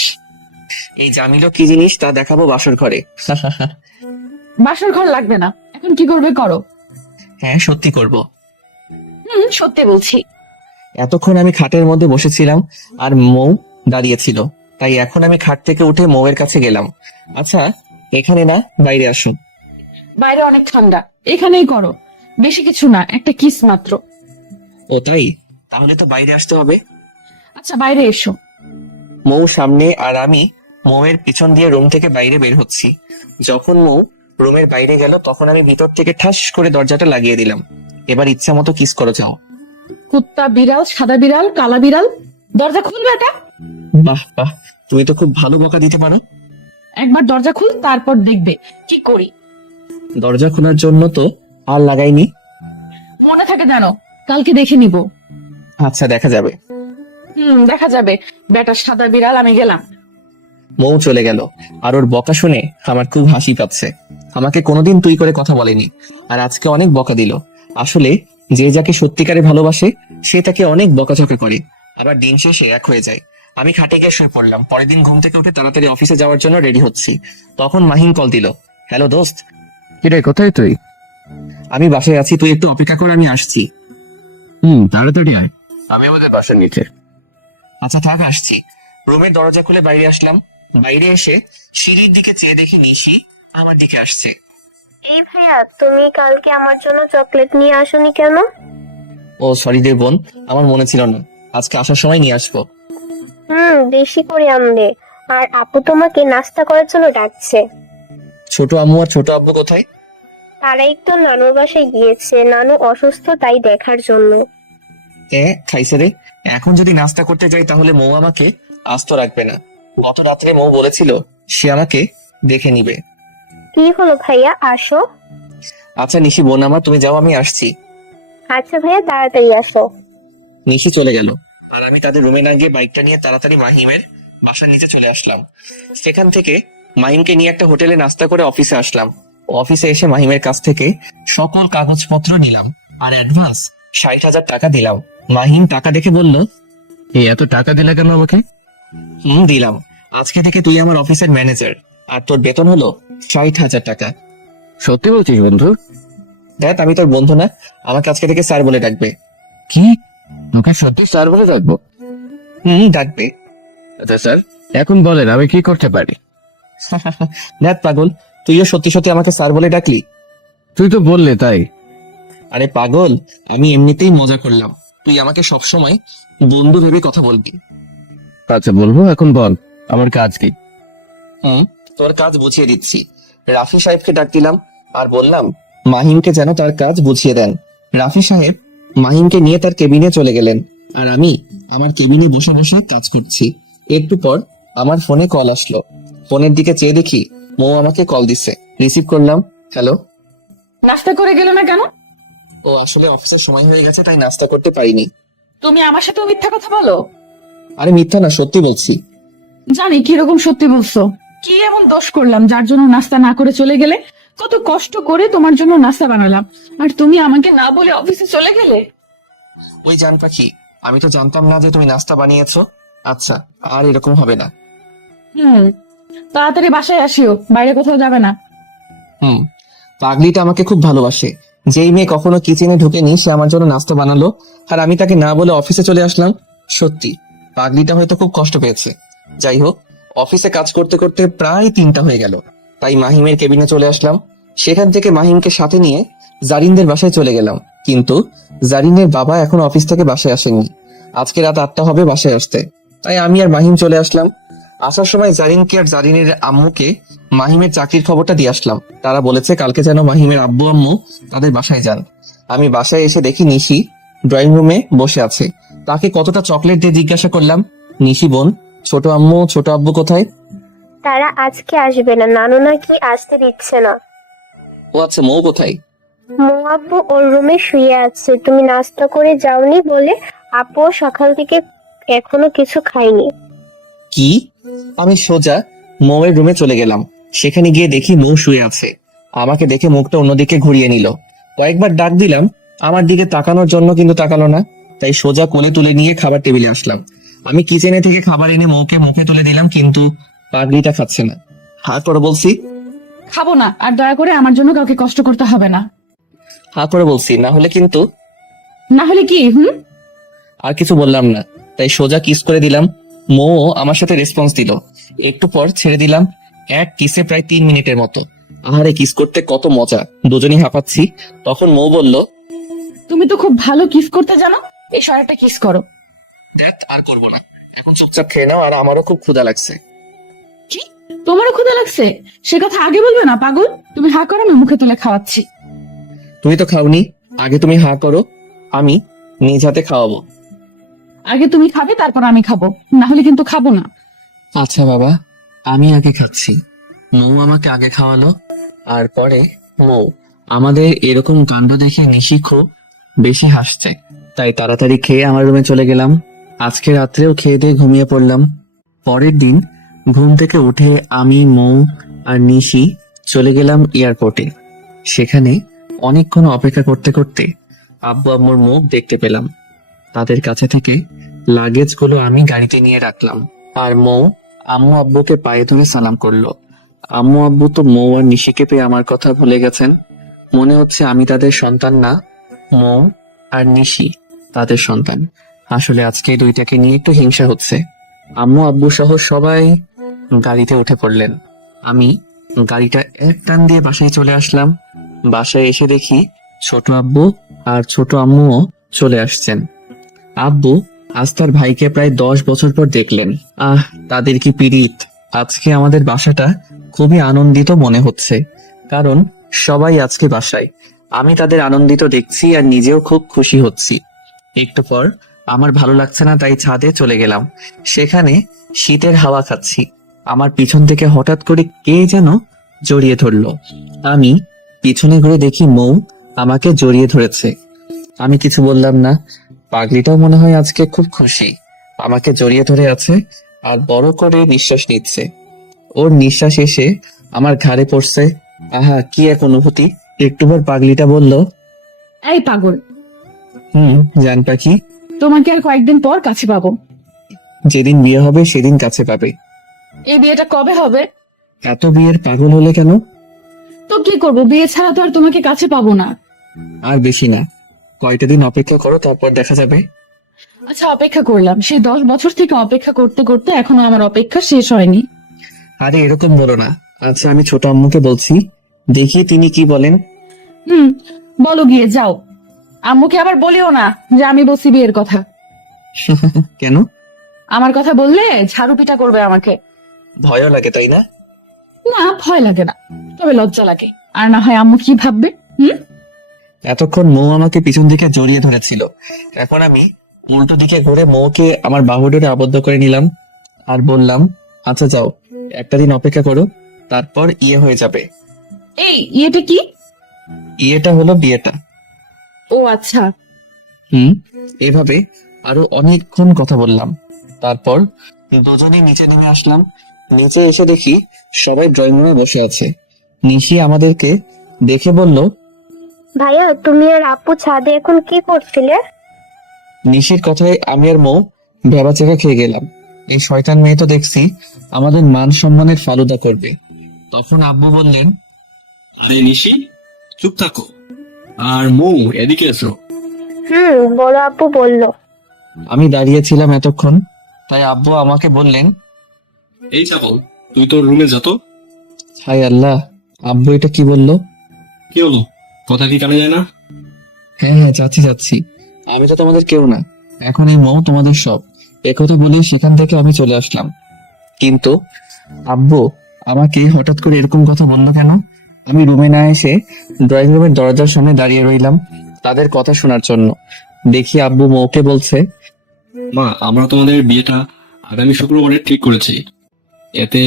এই জামিলও কি জিনিস তা দেখাবো বাসর ঘরে। বাসর ঘর লাগবে না, এখন কি করবে করো। হ্যাঁ সত্যি করব। সত্যি বলছি। এতক্ষণ আমি খাটের মধ্যে বসেছিলাম আর মৌ দাঁড়িয়েছিল, তাই এখন আমি খাট থেকে উঠে মৌয়ের কাছে গেলাম। আচ্ছা এখানে না, বাইরে আসুন। বাইরে অনেক ঠান্ডা, এখানেই করো। বেশি কিছু না, একটা কিস মাত্র। ও তাই, তাহলে তো বাইরে আসতে হবে। আচ্ছা বাইরে এসো। মৌ সামনে আর আমি মৌয়ের পিছন দিয়ে রুম থেকে বাইরে বের হচ্ছি। যখন মৌ রুমের বাইরে গেল তখন আমি ভিতর থেকে ঠাস করে দরজাটা লাগিয়ে দিলাম। এবার ইচ্ছা মতো কিস করো যাও। কুত্তা, বিড়াল, সাদা বিড়াল, কালা বিড়াল, দরজা খুলবে এটা। বাহ বাহ, তুমি তো খুব ভালো বকা দিতে পারো। একবার দরজা খুল, তারপর দেখবে কি করি। দরজা খোলার জন্য তো আর লাগাইনি। মনে থাকে জানো, কালকে দেখে নিব। আচ্ছা দেখা যাবে। দেখা যাবে। বেটা সাদা বিড়াল, আমি গেলাম। মৌ চলে গেল আর ওর বকা শুনে আমার খুব হাসি পাচ্ছে। আমাকে কোনোদিন তুই করে কথা বলেনি, আর আজকে অনেক বকা দিল। আসলে যে যাকে সত্যিকারে ভালোবাসে সে তাকে অনেক বকাঝকা করে, আবার দিন শেষে এক হয়ে যায়। আমি খাটে গিয়ে শুয়ে পড়লাম। পরের দিন ঘুম থেকে উঠে তাড়াতাড়ি অফিসে যাওয়ার জন্য রেডি হচ্ছি, তখন মাহিন কল দিল। হ্যালো দোস্ত। কিরে কোথায় তুই? আমি বাসায় আছি, তুই একটু অপেক্ষা কর, আমি আসছি। তাড়াতাড়ি আয়, আমি আমাদের বাসার নিচে। আচ্ছা থাক, আসছি। রুমের দরজা খুলে বাইরে আসলাম। বাইরে এসে সিঁড়ির দিকে চেয়ে দেখি নিশি আমার দিকে আসছে। এই ভাইয়া, তুমি কালকে আমার জন্য চকলেট নিয়ে আসোনি কেন? ও সরি রে বোন, আমার মনে ছিল না, আজকে আসার সময় নিয়ে আসবো। বেশি করে আনলে। আর আপু তোমাকে নাস্তা করার জন্য ডাকছে। ছোট আম্মু আর ছোট আব্বু কোথায়? তারা একটু নানুর বাসায় গিয়েছে, নানু অসুস্থ, তাই দেখার জন্য। খাইছে রে। এখন যদি নাস্তা করতে যাই তাহলে মৌ আমাকে আস্ত রাখবে না। গত রাত্রে মৌ বলেছিল সে আমাকে দেখে নিবে। কি হলো ভাইয়া, আসো। আচ্ছা নিশি বোন আমার, তুমি যাও, আমি আসছি। আচ্ছা ভাইয়া, তাড়াতাড়ি আসো। নিশি চলে গেল আর আমি তাদের রুমে না গিয়ে বাইকটা নিয়ে তাড়াতাড়ি মাহিমের বাসার নিচে চলে আসলাম। সেখান থেকে মাহিমকে নিয়ে একটা হোটেলে নাস্তা করে অফিসে আসলাম। অফিসে এসে মাহিমের কাছ থেকে সকল কাগজপত্র নিলাম আর অ্যাডভান্স 60,000 টাকা দিলাম। মাহিম টাকা দেখে বলল, এই এত টাকা দিলে কেন আমাকে? দিলাম। আজকে থেকে তুই আমার অফিসের ম্যানেজার আর তোর বেতন হলো 60,000 টাকা। সত্যি বলছিস বন্ধু? দেখ আমি তোর বন্ধু না, আমাকে আজকে থেকে স্যার বলে ডাকবে। কি, তোকে সত্যি স্যার বলে ডাকবো? ডাকবে। আচ্ছা স্যার, এখন বলেন আমি কি করতে পারি? দেখ পাগল, তুইও সত্যি সত্যি আমাকে স্যার বলে ডাকলি। তুই তো বললে তাই। আরে পাগল, আমি এমনিতেই মজা করলাম, তুই আমাকে সবসময় বন্ধু ভেবে কথা বলবি। আচ্ছা বলবো, এখন বল আমার কাজ কি? তোর কাজ বুঝিয়ে দিচ্ছি। রাফি সাহেবকে ডাক দিলাম আর বললাম মাহিমকে যেন তার কাজ বুঝিয়ে দেন। রাফি সাহেব মাহিমকে নিয়ে তার কেবিনে চলে গেলেন আর আমি আমার কেবিনে বসে বসে কাজ করছি। একটু পর আমার ফোনে কল আসলো। ফোনের দিকে চেয়ে দেখি মৌ আমাকে কল দিচ্ছে। রিসিভ করলাম। হ্যালো। নাস্তা করে গেলে না কেন? ও আসলে অফিসের সময় হয়ে গেছে তাই নাস্তা করতে পারিনি। তুমি আমার সাথে মিথ্যা কথা বলো। আরে মিথ্যা না, সত্যি বলছি। জানি কিরকম সত্যি বলছো। কি এমন দোষ করলাম যার জন্য নাস্তা না করে চলে গেলে? কত কষ্ট করে তোমার জন্য নাস্তা বানালাম, আর তুমি আমাকে না বলে অফিসে চলে গেলে। ওই জান পাখি, আমি তো জানতাম না যে তুমি নাস্তা বানিয়েছো। আচ্ছা আর এরকম হবে না। তাড়াতাড়ি বাসায় আসিও, বাইরে কোথাও যাবে না। পাগলিটা আমাকে খুব ভালোবাসে। যেই মেয়ে কখনো কিচেনে ঢুকেনি সে আমার জন্য নাস্তা বানালো আর আমি তাকে না বলে অফিসে চলে আসলাম। সত্যি পাগলিটা হয়তো খুব কষ্ট পেয়েছে। যাই হোক, অফিসে কাজ করতে করতে প্রায় 3টা হয়ে গেল, তাই মাহিমের কেবিনে চলে আসলাম। সেখান থেকে মাহিমকে সাথে নিয়ে জারিনদের বাসায় চলে গেলাম, কিন্তু জারিনের বাবা এখন অফিস থেকে বাসায় আসেনি। আজকে রাত 8টা হবে বাসায় আসতে, তাই আমি আর মাহিম চলে আসলাম। আসার সময় জারিনকে আর জারিনের আম্মুকে মাহিমের চাকরির খবরটা দিয়ে আসলাম। তারা বলেছে কালকে যেন মাহিমের আব্বু আম্মু তাদের বাসায় যান। আমি বাসায় এসে দেখি নিশি ড্রয়িং রুমে বসে আছে। তাকে কতটা চকলেট দিয়ে জিজ্ঞাসা করলাম, নিশি বোন, ছোট আম্মু ছোট আব্বু কোথায়? তারা আজকে আসবে না, নানু নাকি আসতে দিচ্ছে না। ও আচ্ছা, মৌ কোথায়? মৌ আপু ওর রুমে শুয়ে আছে, তুমি নাস্তা করে যাওনি বলে আপু সকাল থেকে এখনো কিছু খায়নি। কি? আমি সোজা মৌয়ের রুমে চলে গেলাম। সেখানে গিয়ে দেখি মৌ শুয়ে আছে। আমাকে দেখে মুখটা অন্যদিকে ঘুরিয়ে নিল। কয়েকবার ডাক দিলাম আমার দিকে তাকানোর জন্য, কিন্তু তাকালো না। তাই সোজা কোলে তুলে নিয়ে খাবার টেবিলে আসলাম। আমি কিচেনে থেকে খাবার এনে মৌকে মুখে তুলে দিলাম, কিন্তু পাগলিটা খাচ্ছে না। হা করে বলছি, খাবো না, আর দয়া করে আমার জন্য কাউকে কষ্ট করতে হবে না। হা করে বলছি, না হলে কিন্তু। না হলে কি? আর কিছু বললাম না, তাই সোজা কিস করে দিলাম। মৌ আমার সাথে রেসপন্স দিল। একটু পর ছেড়ে দিলাম। এক কিসে প্রায় 3 মিনিটের মতো। আহারে, কিস করতে কত মজা, দুজনই হাঁপাচ্ছি। তখন মৌ বলল, তুমি তো খুব ভালো কিস করতে জানো, এই একটা কিস করো। দেখ আর করবো না, এখন চুপচাপ খেয়ে নাও, আর আমারও খুব ক্ষুধা লাগছে। কি? তোমারও ক্ষুধা লাগছে? সে কথা আগে বলবে না পাগল। তুমি হা করো, আমি মুখে তুলে খাওয়াচ্ছি। তুমি তো খাওনি, আগে তুমি হা করো, আমি নিজ হাতে খাওয়াবো। আগে তুমি খাবে, তারপর আমি খাবো, না হলে কিন্তু খাবো না। আচ্ছা বাবা, আমি আগে খাচ্ছি। মৌ আমাকে আগে খাওয়ালো, আর পরে মৌ। আমাদের এরকম কাণ্ড দেখে নিশি খুব বেশি হাসছে, তাই তাড়াতাড়ি খেয়ে আমার রুমে চলে গেলাম। আজকে রাত্রেও খেয়ে দিয়ে ঘুমিয়ে পড়লাম। পরের দিন ঘুম থেকে উঠে আমি, মৌ আর নিশি চলে গেলাম এয়ারপোর্টে। সেখানে অনেকক্ষণ অপেক্ষা করতে করতে আব্বু আম্মুর মুখ দেখতে পেলাম। তাদের কাছে থেকে লাগেজগুলো আমি গাড়িতে নিয়ে রাখলাম, আর মৌ আম্মু আব্বুকে পায়ে ধরে সালাম করলো। আম্মু আব্বু তো মৌ আর নিশিকে পেয়ে আমার কথা ভুলে গেছেন। মনে হচ্ছে আমি তাদের সন্তান না, মৌ আর নিশি তাদের সন্তান। আসলে আজকে এই দুইটাকে নিয়ে একটু হিংসা হচ্ছে। আম্মু আব্বু সহ সবাই গাড়িতে উঠে পড়লেন। আমি গাড়িটা এক টান দিয়ে বাসায় চলে আসলাম। বাসায় এসে দেখি ছোট আব্বু আর ছোট আম্মুও চলে আসছেন। আব্বু আজ তার ভাইকে প্রায় 10 বছর পর দেখলেন। তাদের কি পীড়িত। আজকে আমাদের বাসাটা খুবই আনন্দিত মনে হচ্ছে, কারণ সবাই আজকে বাসায়। আমি তাদের আনন্দিত দেখছি আর নিজেও খুব খুশি হচ্ছি। একটু পর আমার ভালো লাগছে না, তাই ছাদে চলে গেলাম। সেখানে শীতের হাওয়া খাচ্ছি। আমার পিছন থেকে হঠাৎ করে কে যেন জড়িয়ে ধরলো। আমি পিছনে ঘুরে দেখি মৌ আমাকে জড়িয়ে ধরেছে। আমি কিছু বললাম না। পাগলিটাও মনে হয় আজকে খুব খুশি, আমাকে জড়িয়ে ধরে আছে আর বড় করে নিঃশ্বাস নিচ্ছে। ওর নিঃশ্বাস এসে আমার ঘাড়ে পড়ছে। আহা, কি এক অনুভূতি। একটু পর পাগলিটা বলল, এই পাগল, জান পাখি, তোমাকে আর কয়েকদিন পর কাছে পাবো। যেদিন বিয়ে হবে সেদিন কাছে পাবে। এই বিয়েটা কবে হবে? এত বিয়ের পাগল হলে কেন? তো কি করব, বিয়ে ছাড়া তো আর তোমাকে কাছে পাবো না। আর বেশি না, কয়টা দিন অপেক্ষা করো, তারপর দেখা যাবে। আচ্ছা, অপেক্ষা করলাম। সেই 10 বছর থেকে অপেক্ষা করতে করতে এখনো আমার অপেক্ষা শেষ হয়নি। আরে এরকম বলো না। আচ্ছা, আমি ছোট আম্মুকে বলছি, দেখি তিনি কি বলেন। বলো, গিয়ে যাও। আম্মুকে আবার বলিও না যে আমি বলছি বিয়ের কথা। কেন? আমার কথা বললে ঝাড়ু পিটা করবে আমাকে। ভয়ও লাগে, তাই না? না, ভয় লাগে না, তবে লজ্জা লাগে। আর না হয় আম্মু কি ভাববে। এতক্ষণ মৌ আমাকে পিছন দিকে জড়িয়ে ধরেছিল, এখন আমি উল্টো দিকে ঘুরে মৌকে আমার বাহু ধরে আবদ্ধ করে নিলাম আর বললাম, আচ্ছা যাও, একটা দিন অপেক্ষা করো, তারপর ইয়ে হয়ে যাবে। এই ইয়েটা কি? ইয়েটা হলো বিয়েটা। ও আচ্ছা। এভাবে আরো অনেকক্ষণ কথা বললাম। তারপর দুজনেই নিচে নেমে আসলাম। নিচে এসে দেখি সবাই ড্রয়িং রুমে বসে আছে। নিশি আমাদেরকে দেখে বলল, ভাইয়া, তুমি আর আপু ছাদে এখন কি করছিলে? নিশির কথায় আমি আর মৌ ভেবাচেকা খেয়ে গেলাম। এই শয়তান মেয়ে তো দেখছি আমাদের মান সম্মানের ফালুদা করবে। তখন আব্বু বললেন, আরে নিশি, চুপ থাকো। আর মৌ, এদিকে এসো। বড় আপু বলল। আমি দাঁড়িয়েছিলাম এতক্ষণ, তাই আব্বু আমাকে বললেন, এই চাবল, তুই তোর রুমে যা তো। হাই আল্লাহ, আব্বু এটা কি বললো? কি হলো, কথা কি কানে যায় না? হ্যাঁ, যাচ্ছি। আমি তো তোমাদের কেউ না, এখন এই মৌ তোমাদের সব। একথা বলে সেখান থেকে আমি চলে আসলাম। কিন্তু আব্বু আমাকে হঠাৎ করে এরকম কথা বললো কেন? আমি রুমে না এসে ড্রয়িং রুমের দরজার সামনে দাঁড়িয়ে রইলাম তাদের কথা শোনার জন্য। দেখি আব্বু মৌকে বলছে, মা, আমরা তোমাদের বিয়েটা আগামী শুক্রবারে ঠিক করেছি। এতে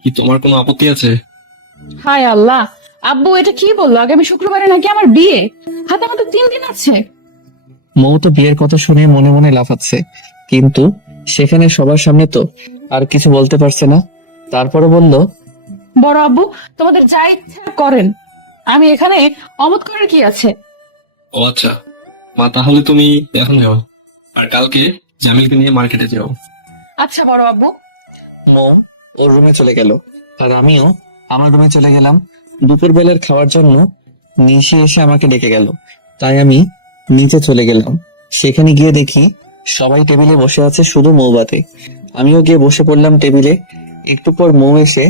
কি তোমার কোনো আপত্তি আছে? হায় আল্লাহ, আব্বু এটা কি বললো? আগামী শুক্রবারে নাকি আমার বিয়ে? হাতে আমাদের 3 দিন আছে। মৌ তো বিয়ের কথা শুনে মনে মনে লাফাচ্ছে, কিন্তু সেখানে সবার সামনে তো আর কিছু বলতে পারছে না। তারপরে বলল, বড় আব্বু, তোমাদের যা ইচ্ছা করেন, আমি এখানে অমত করার কি আছে? ও আচ্ছা, মা তাহলে তুমি এখন যাও। আর কালকে জামিলকে নিয়ে মার্কেটে যাও। আচ্ছা বড় আব্বু। মৌ ওর রুমে চলে গেল আর আমিও আমার রুমে চলে গেলাম। দুপুর বেলার খাওয়ার জন্য নিশি এসে আমাকে ডেকে গেল, তাই আমি নিচে চলে গেলাম। সেখানে গিয়ে দেখি সবাই টেবিলে বসে আছে, শুধু মৌ বাদে। আমিও গিয়ে বসে পড়লাম টেবিলে। একটু পর মৌ এসে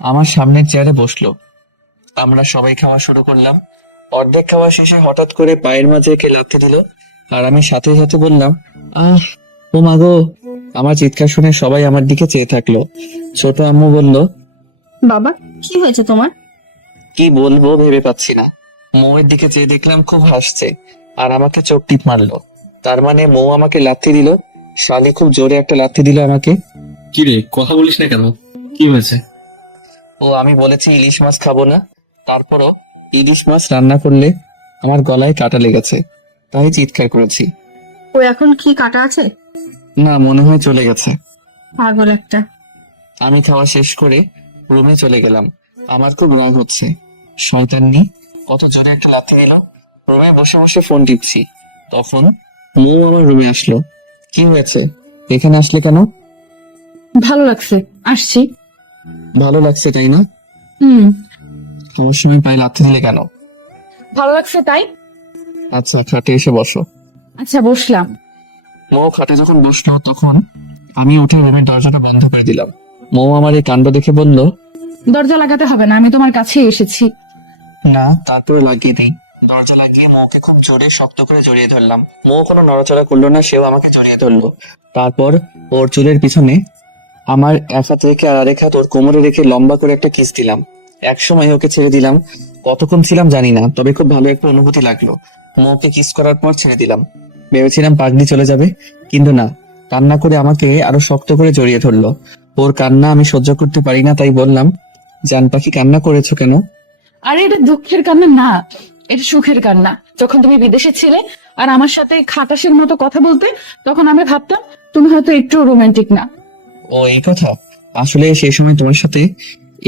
আমার সামনের চেয়ারে বসলো। আমরা সবাই খাওয়া শুরু করলাম। অর্ধেক খাওয়া শেষে হঠাৎ করে পায়ের মাঝে কে লাথি দিল, আর আমি সাথে সাথে বললাম, আহ ও মাগো। আমার চিৎকার শুনে সবাই আমার দিকে চেয়ে থাকলো। ছোট আম্মু বলল, বাবা, কি হয়েছে তোমার? কি বলবো ভেবে পাচ্ছি না। মৌয়ের দিকে চেয়ে দেখলাম খুব হাসছে আর আমাকে চোখ টিপ মারলো। তার মানে মৌ আমাকে লাথি দিল। শালি খুব জোরে একটা লাথি দিল আমাকে। কি রে, কথা বলিস না কেন? কি হয়েছে? ও আমি বলেছি ইলিশ মাছ খাবো না, তারপরও ইলিশ মাছ রান্না করলে আমার গলায় কাটা লেগেছে, তাই চিৎকার করেছি। ও এখন কি কাটা আছে? না, মনে হয় চলে গেছে। পাগল একটা। আমি খাওয়া শেষ করে রুমে চলে গেলাম। আমার খুব রাগ হচ্ছে। শয়তান্নি কত জোরে একটা লাথি দিল। রুমে বসে বসে ফোন টিপছি, তখন মৌ আমার রুমে আসলো। কি হয়েছে, এখানে আসলে কেন? ভালো লাগছে, আসছি। ভালো লাগছে তাই না? হুম, আমার সময় পায়ে লাথি দিলে কেন? ভালো লাগছে তাই। আচ্ছা, খাটে এসে বসো। আচ্ছা বসলাম। মৌ খাটে যখন বসলো তখন আমি উঠে রুমের দরজাটা বন্ধ করে দিলাম। মৌ আমার এই কাণ্ড দেখে বলল, দরজা লাগাতে হবে না, আমি তোমার কাছে এসেছি। না, তারপরে লাগিয়ে দিই। দরজা লাগিয়ে মৌকে খুব জোরে শক্ত করে জড়িয়ে ধরলাম। মৌ কোনো নড়াচড়া করলো না, সেও আমাকে জড়িয়ে ধরলো। তারপর ওর চুলের পিছনে আমার এক হাত রেখে আর আরেক হাত ওর কোমরে রেখে লম্বা করে একটা কিস দিলাম। এক সময় ওকে ছেড়ে দিলাম। কতক্ষণ ছিলাম জানি না, তবে খুব ভালো একটা অনুভূতি লাগলো। মৌকে কিস করার পর ছেড়ে দিলাম। ভেবেছিলাম পাগড়ি চলে যাবে, কিন্তু না, কান্না করে আমাকে আরো শক্ত করে জড়িয়ে ধরলো। ওর কান্না আমি সহ্য করতে পারি না, তাই বললাম, জান পাখি কান্না করেছো কেন? আরে এটা দুঃখের কান্না না, এটা সুখের কান্না। যখন তুমি বিদেশে ছিলে আর আমার সাথে খাটাসের মতো কথা বলতে, তখন আমি ভাবতাম তুমি হয়তো একটু রোমান্টিক না। ও এই কথা। আসলে সেই সময় তোমার সাথে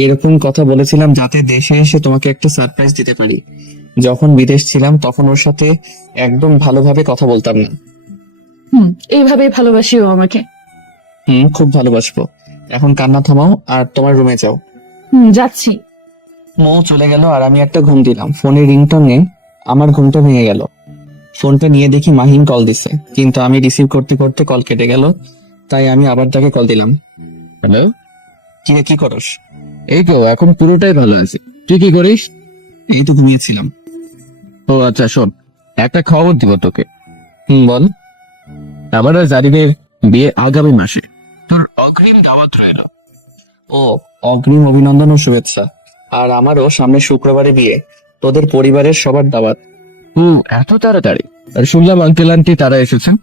এরকম কথা বলেছিলাম যাতে দেশে এসে তোমাকে একটা সারপ্রাইজ দিতে পারি। যখন বিদেশ ছিলাম তখন ওর সাথে একদম ভালোভাবে কথা বলতাম না। এইভাবেই ভালোবাসিও আমাকে। খুব ভালোবাসবো। এখন কান্না থামাও আর তোমার রুমে যাও। যাচ্ছি। মৌ চলে গেল আর আমি একটা ঘুম দিলাম। ফোনের রিংটনে আমার ঘুমটা ভেঙে গেল। ফোনটা নিয়ে দেখি মাহিন কল দিছে, কিন্তু আমি রিসিভ করতে করতে কল কেটে গেল, তাই আমি আবার তাকে কল দিলাম। হ্যালো, কি করস? এই তো এখন পুরোটাই ভালো আছে। তুই কি করিস? এই তো ঘুমিয়েছিলাম। ও আচ্ছা, শোন, একটা খবর দিব তোকে। বল। আমার আর জারিনের বিয়ে আগামী মাসে। তোর অগ্রিম দাওয়াত রইল। ও, অগ্রিম অভিনন্দন ও শুভেচ্ছা। আর আমারও সামনে শুক্রবারে বিয়ে। তোদের পরিবারের সবার দাওয়াত। এত তাড়াতাড়ি? আর শুনলাম আঙ্কেল আন্টি তারা এসেছেন।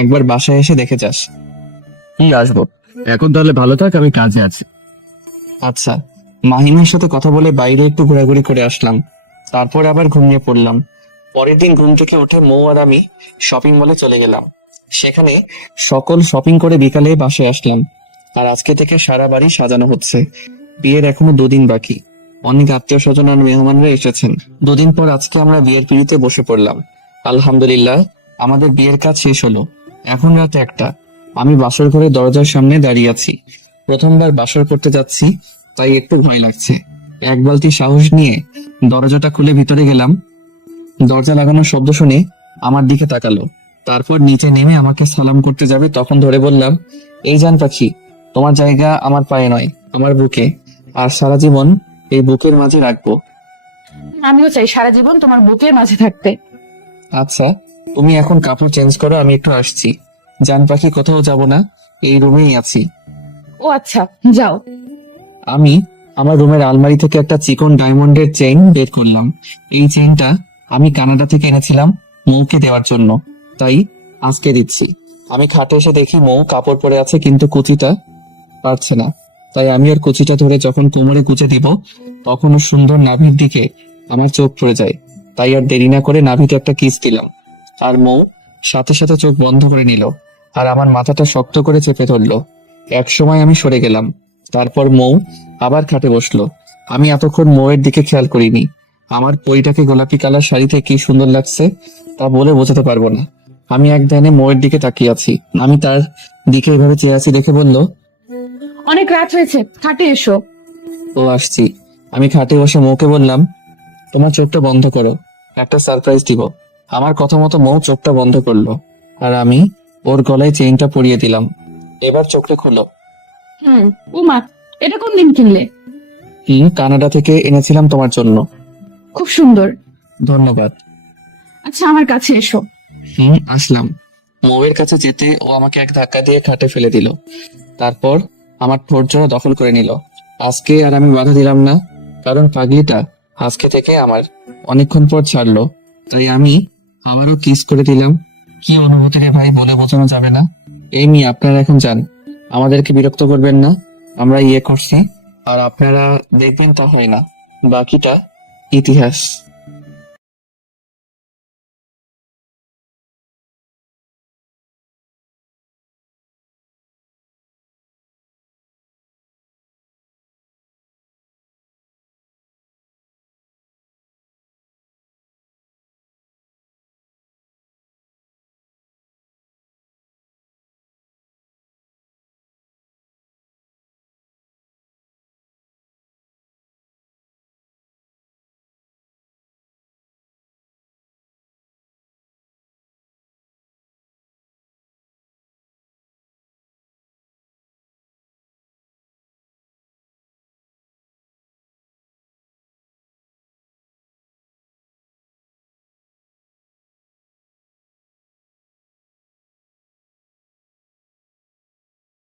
একবার বাসায় এসে দেখে যাস। আসবো। এখন তাহলে ভালো থাক, আমি কাজে আছি। আচ্ছা। মাহিমের সাথে কথা বলে বাইরে একটু ঘোরাঘুরি করে আসলাম, তারপর আবার ঘুমিয়ে পড়লাম। পরের দিন ঘুম থেকে উঠে মৌ আর আমি শপিং মলে চলে গেলাম। সেখানে সকল শপিং করে বিকালে বাসায় আসলাম। আর আজকে থেকে সারা বাড়ি সাজানো হচ্ছে। বিয়ের এখনো 2 দিন বাকি। অনেক আত্মীয় স্বজন আর মেহমানরা এসেছেন। 2 দিন পর আজকে আমরা বিয়ের পিড়িতে বসে পড়লাম। আলহামদুলিল্লাহ, আমাদের বিয়ের কাজ শেষ হলো। এখন রাত 1টা। আমি বাসর ঘরে দরজার সামনে দাঁড়িয়ে আছি। প্রথমবার বাসর করতে যাচ্ছি, তাই একটু ভয় লাগছে। এক বালতি সাহস নিয়ে দরজাটা খুলে ভিতরে গেলাম। দরজা লাগানোর শব্দ শুনে আমার দিকে তাকালো, তারপর নিচে নেমে আমাকে সালাম করতে যাবে, তখন ধরে বললাম, এই জান পাখি, তোমার জায়গা আমার পায়ে নয়, আমার বুকে। আর সারা জীবন এই বুকের মাঝে রাখবো। আমিও চাই সারা জীবন তোমার বুকের মাঝে থাকতে। আচ্ছা, তুমি এখন কাপড় চেঞ্জ করো, আমি একটু আসছি। জান পাখি, কোথাও যাব না, এই রুমেই আছি। ও আচ্ছা, যাও। আমি আমার রুমের আলমারি থেকে একটা চিকন ডায়মন্ডের চেইন বের করলাম। এই চেইনটা আমি কানাডা থেকে এনেছিলাম মৌকে দেওয়ার জন্য, তাই আজকে দিচ্ছি। আমি খাটে এসে দেখি মৌ কাপড় পরে আছে, কিন্তু কুচিটা পারছে না। তাই আমি ওর কুচিটা ধরে যখন কোমরে কুচে দিব, তখন ওর সুন্দর নাভির দিকে আমার চোখ পড়ে যায়। তাই আর দেরি না করে নাভিতে একটা কিস দিলাম। আর মৌ সাথে সাথে চোখ বন্ধ করে নিল আর আমার মাথাটা শক্ত করে চেপে ধরলো। এক সময় আমি সরে গেলাম। তারপর মৌ আবার খাটে বসলো। আমি এতক্ষণ মৌয়ের দিকে খেয়াল করিনি। আমার পরিটাকে গোলাপি কালার শাড়িতে কি সুন্দর লাগছে তা বলে বোঝাতে পারবো না। আমি এক ধ্যানে মৌয়ের দিকে তাকিয়ে আছি। আমি তার দিকে এভাবে চেয়ে আছি দেখে বলল, অনেক রাত হয়েছে, খাটে এসো। ও আসছি। আমি খাটে বসে মৌকে বললাম, তোমার চোখটা বন্ধ করো, একটা সারপ্রাইজ দিব। আমার কথা মতো মৌ চোখটা বন্ধ করলো, আর আমি ওর গলায় চেইনটা পরিয়ে দিলাম। এবার চোখটা খুলো। উমা, এটা কোন দিন কিনলে? কানাডা থেকে এনেছিলাম তোমার জন্য। খুব সুন্দর। ধন্যবাদ। আচ্ছা, আমার কাছে এসো। আসলাম। মৌয়ের কাছে যেতে ও আমাকে এক ধাক্কা দিয়ে খাটে ফেলে দিল। তারপর আমার ঠোঁট জোড়া দখল করে নিল। আজকে আর আমি বাধা দিলাম না, কারণ পাগলিটা আজকে থেকে আমার অনেকক্ষণ পর ছাড়লো। তাই আমি আবারও কিস করে দিলাম। কি অনুভূতি রে ভাই, বলে বোঝানো যাবে না। এই মেয়ে, আপনারা এখন যান, আমাদেরকে বিরক্ত করবেন না। আমরা করছি, আর আপনারা দেখবেন তা হয় না। বাকিটা ইতিহাস।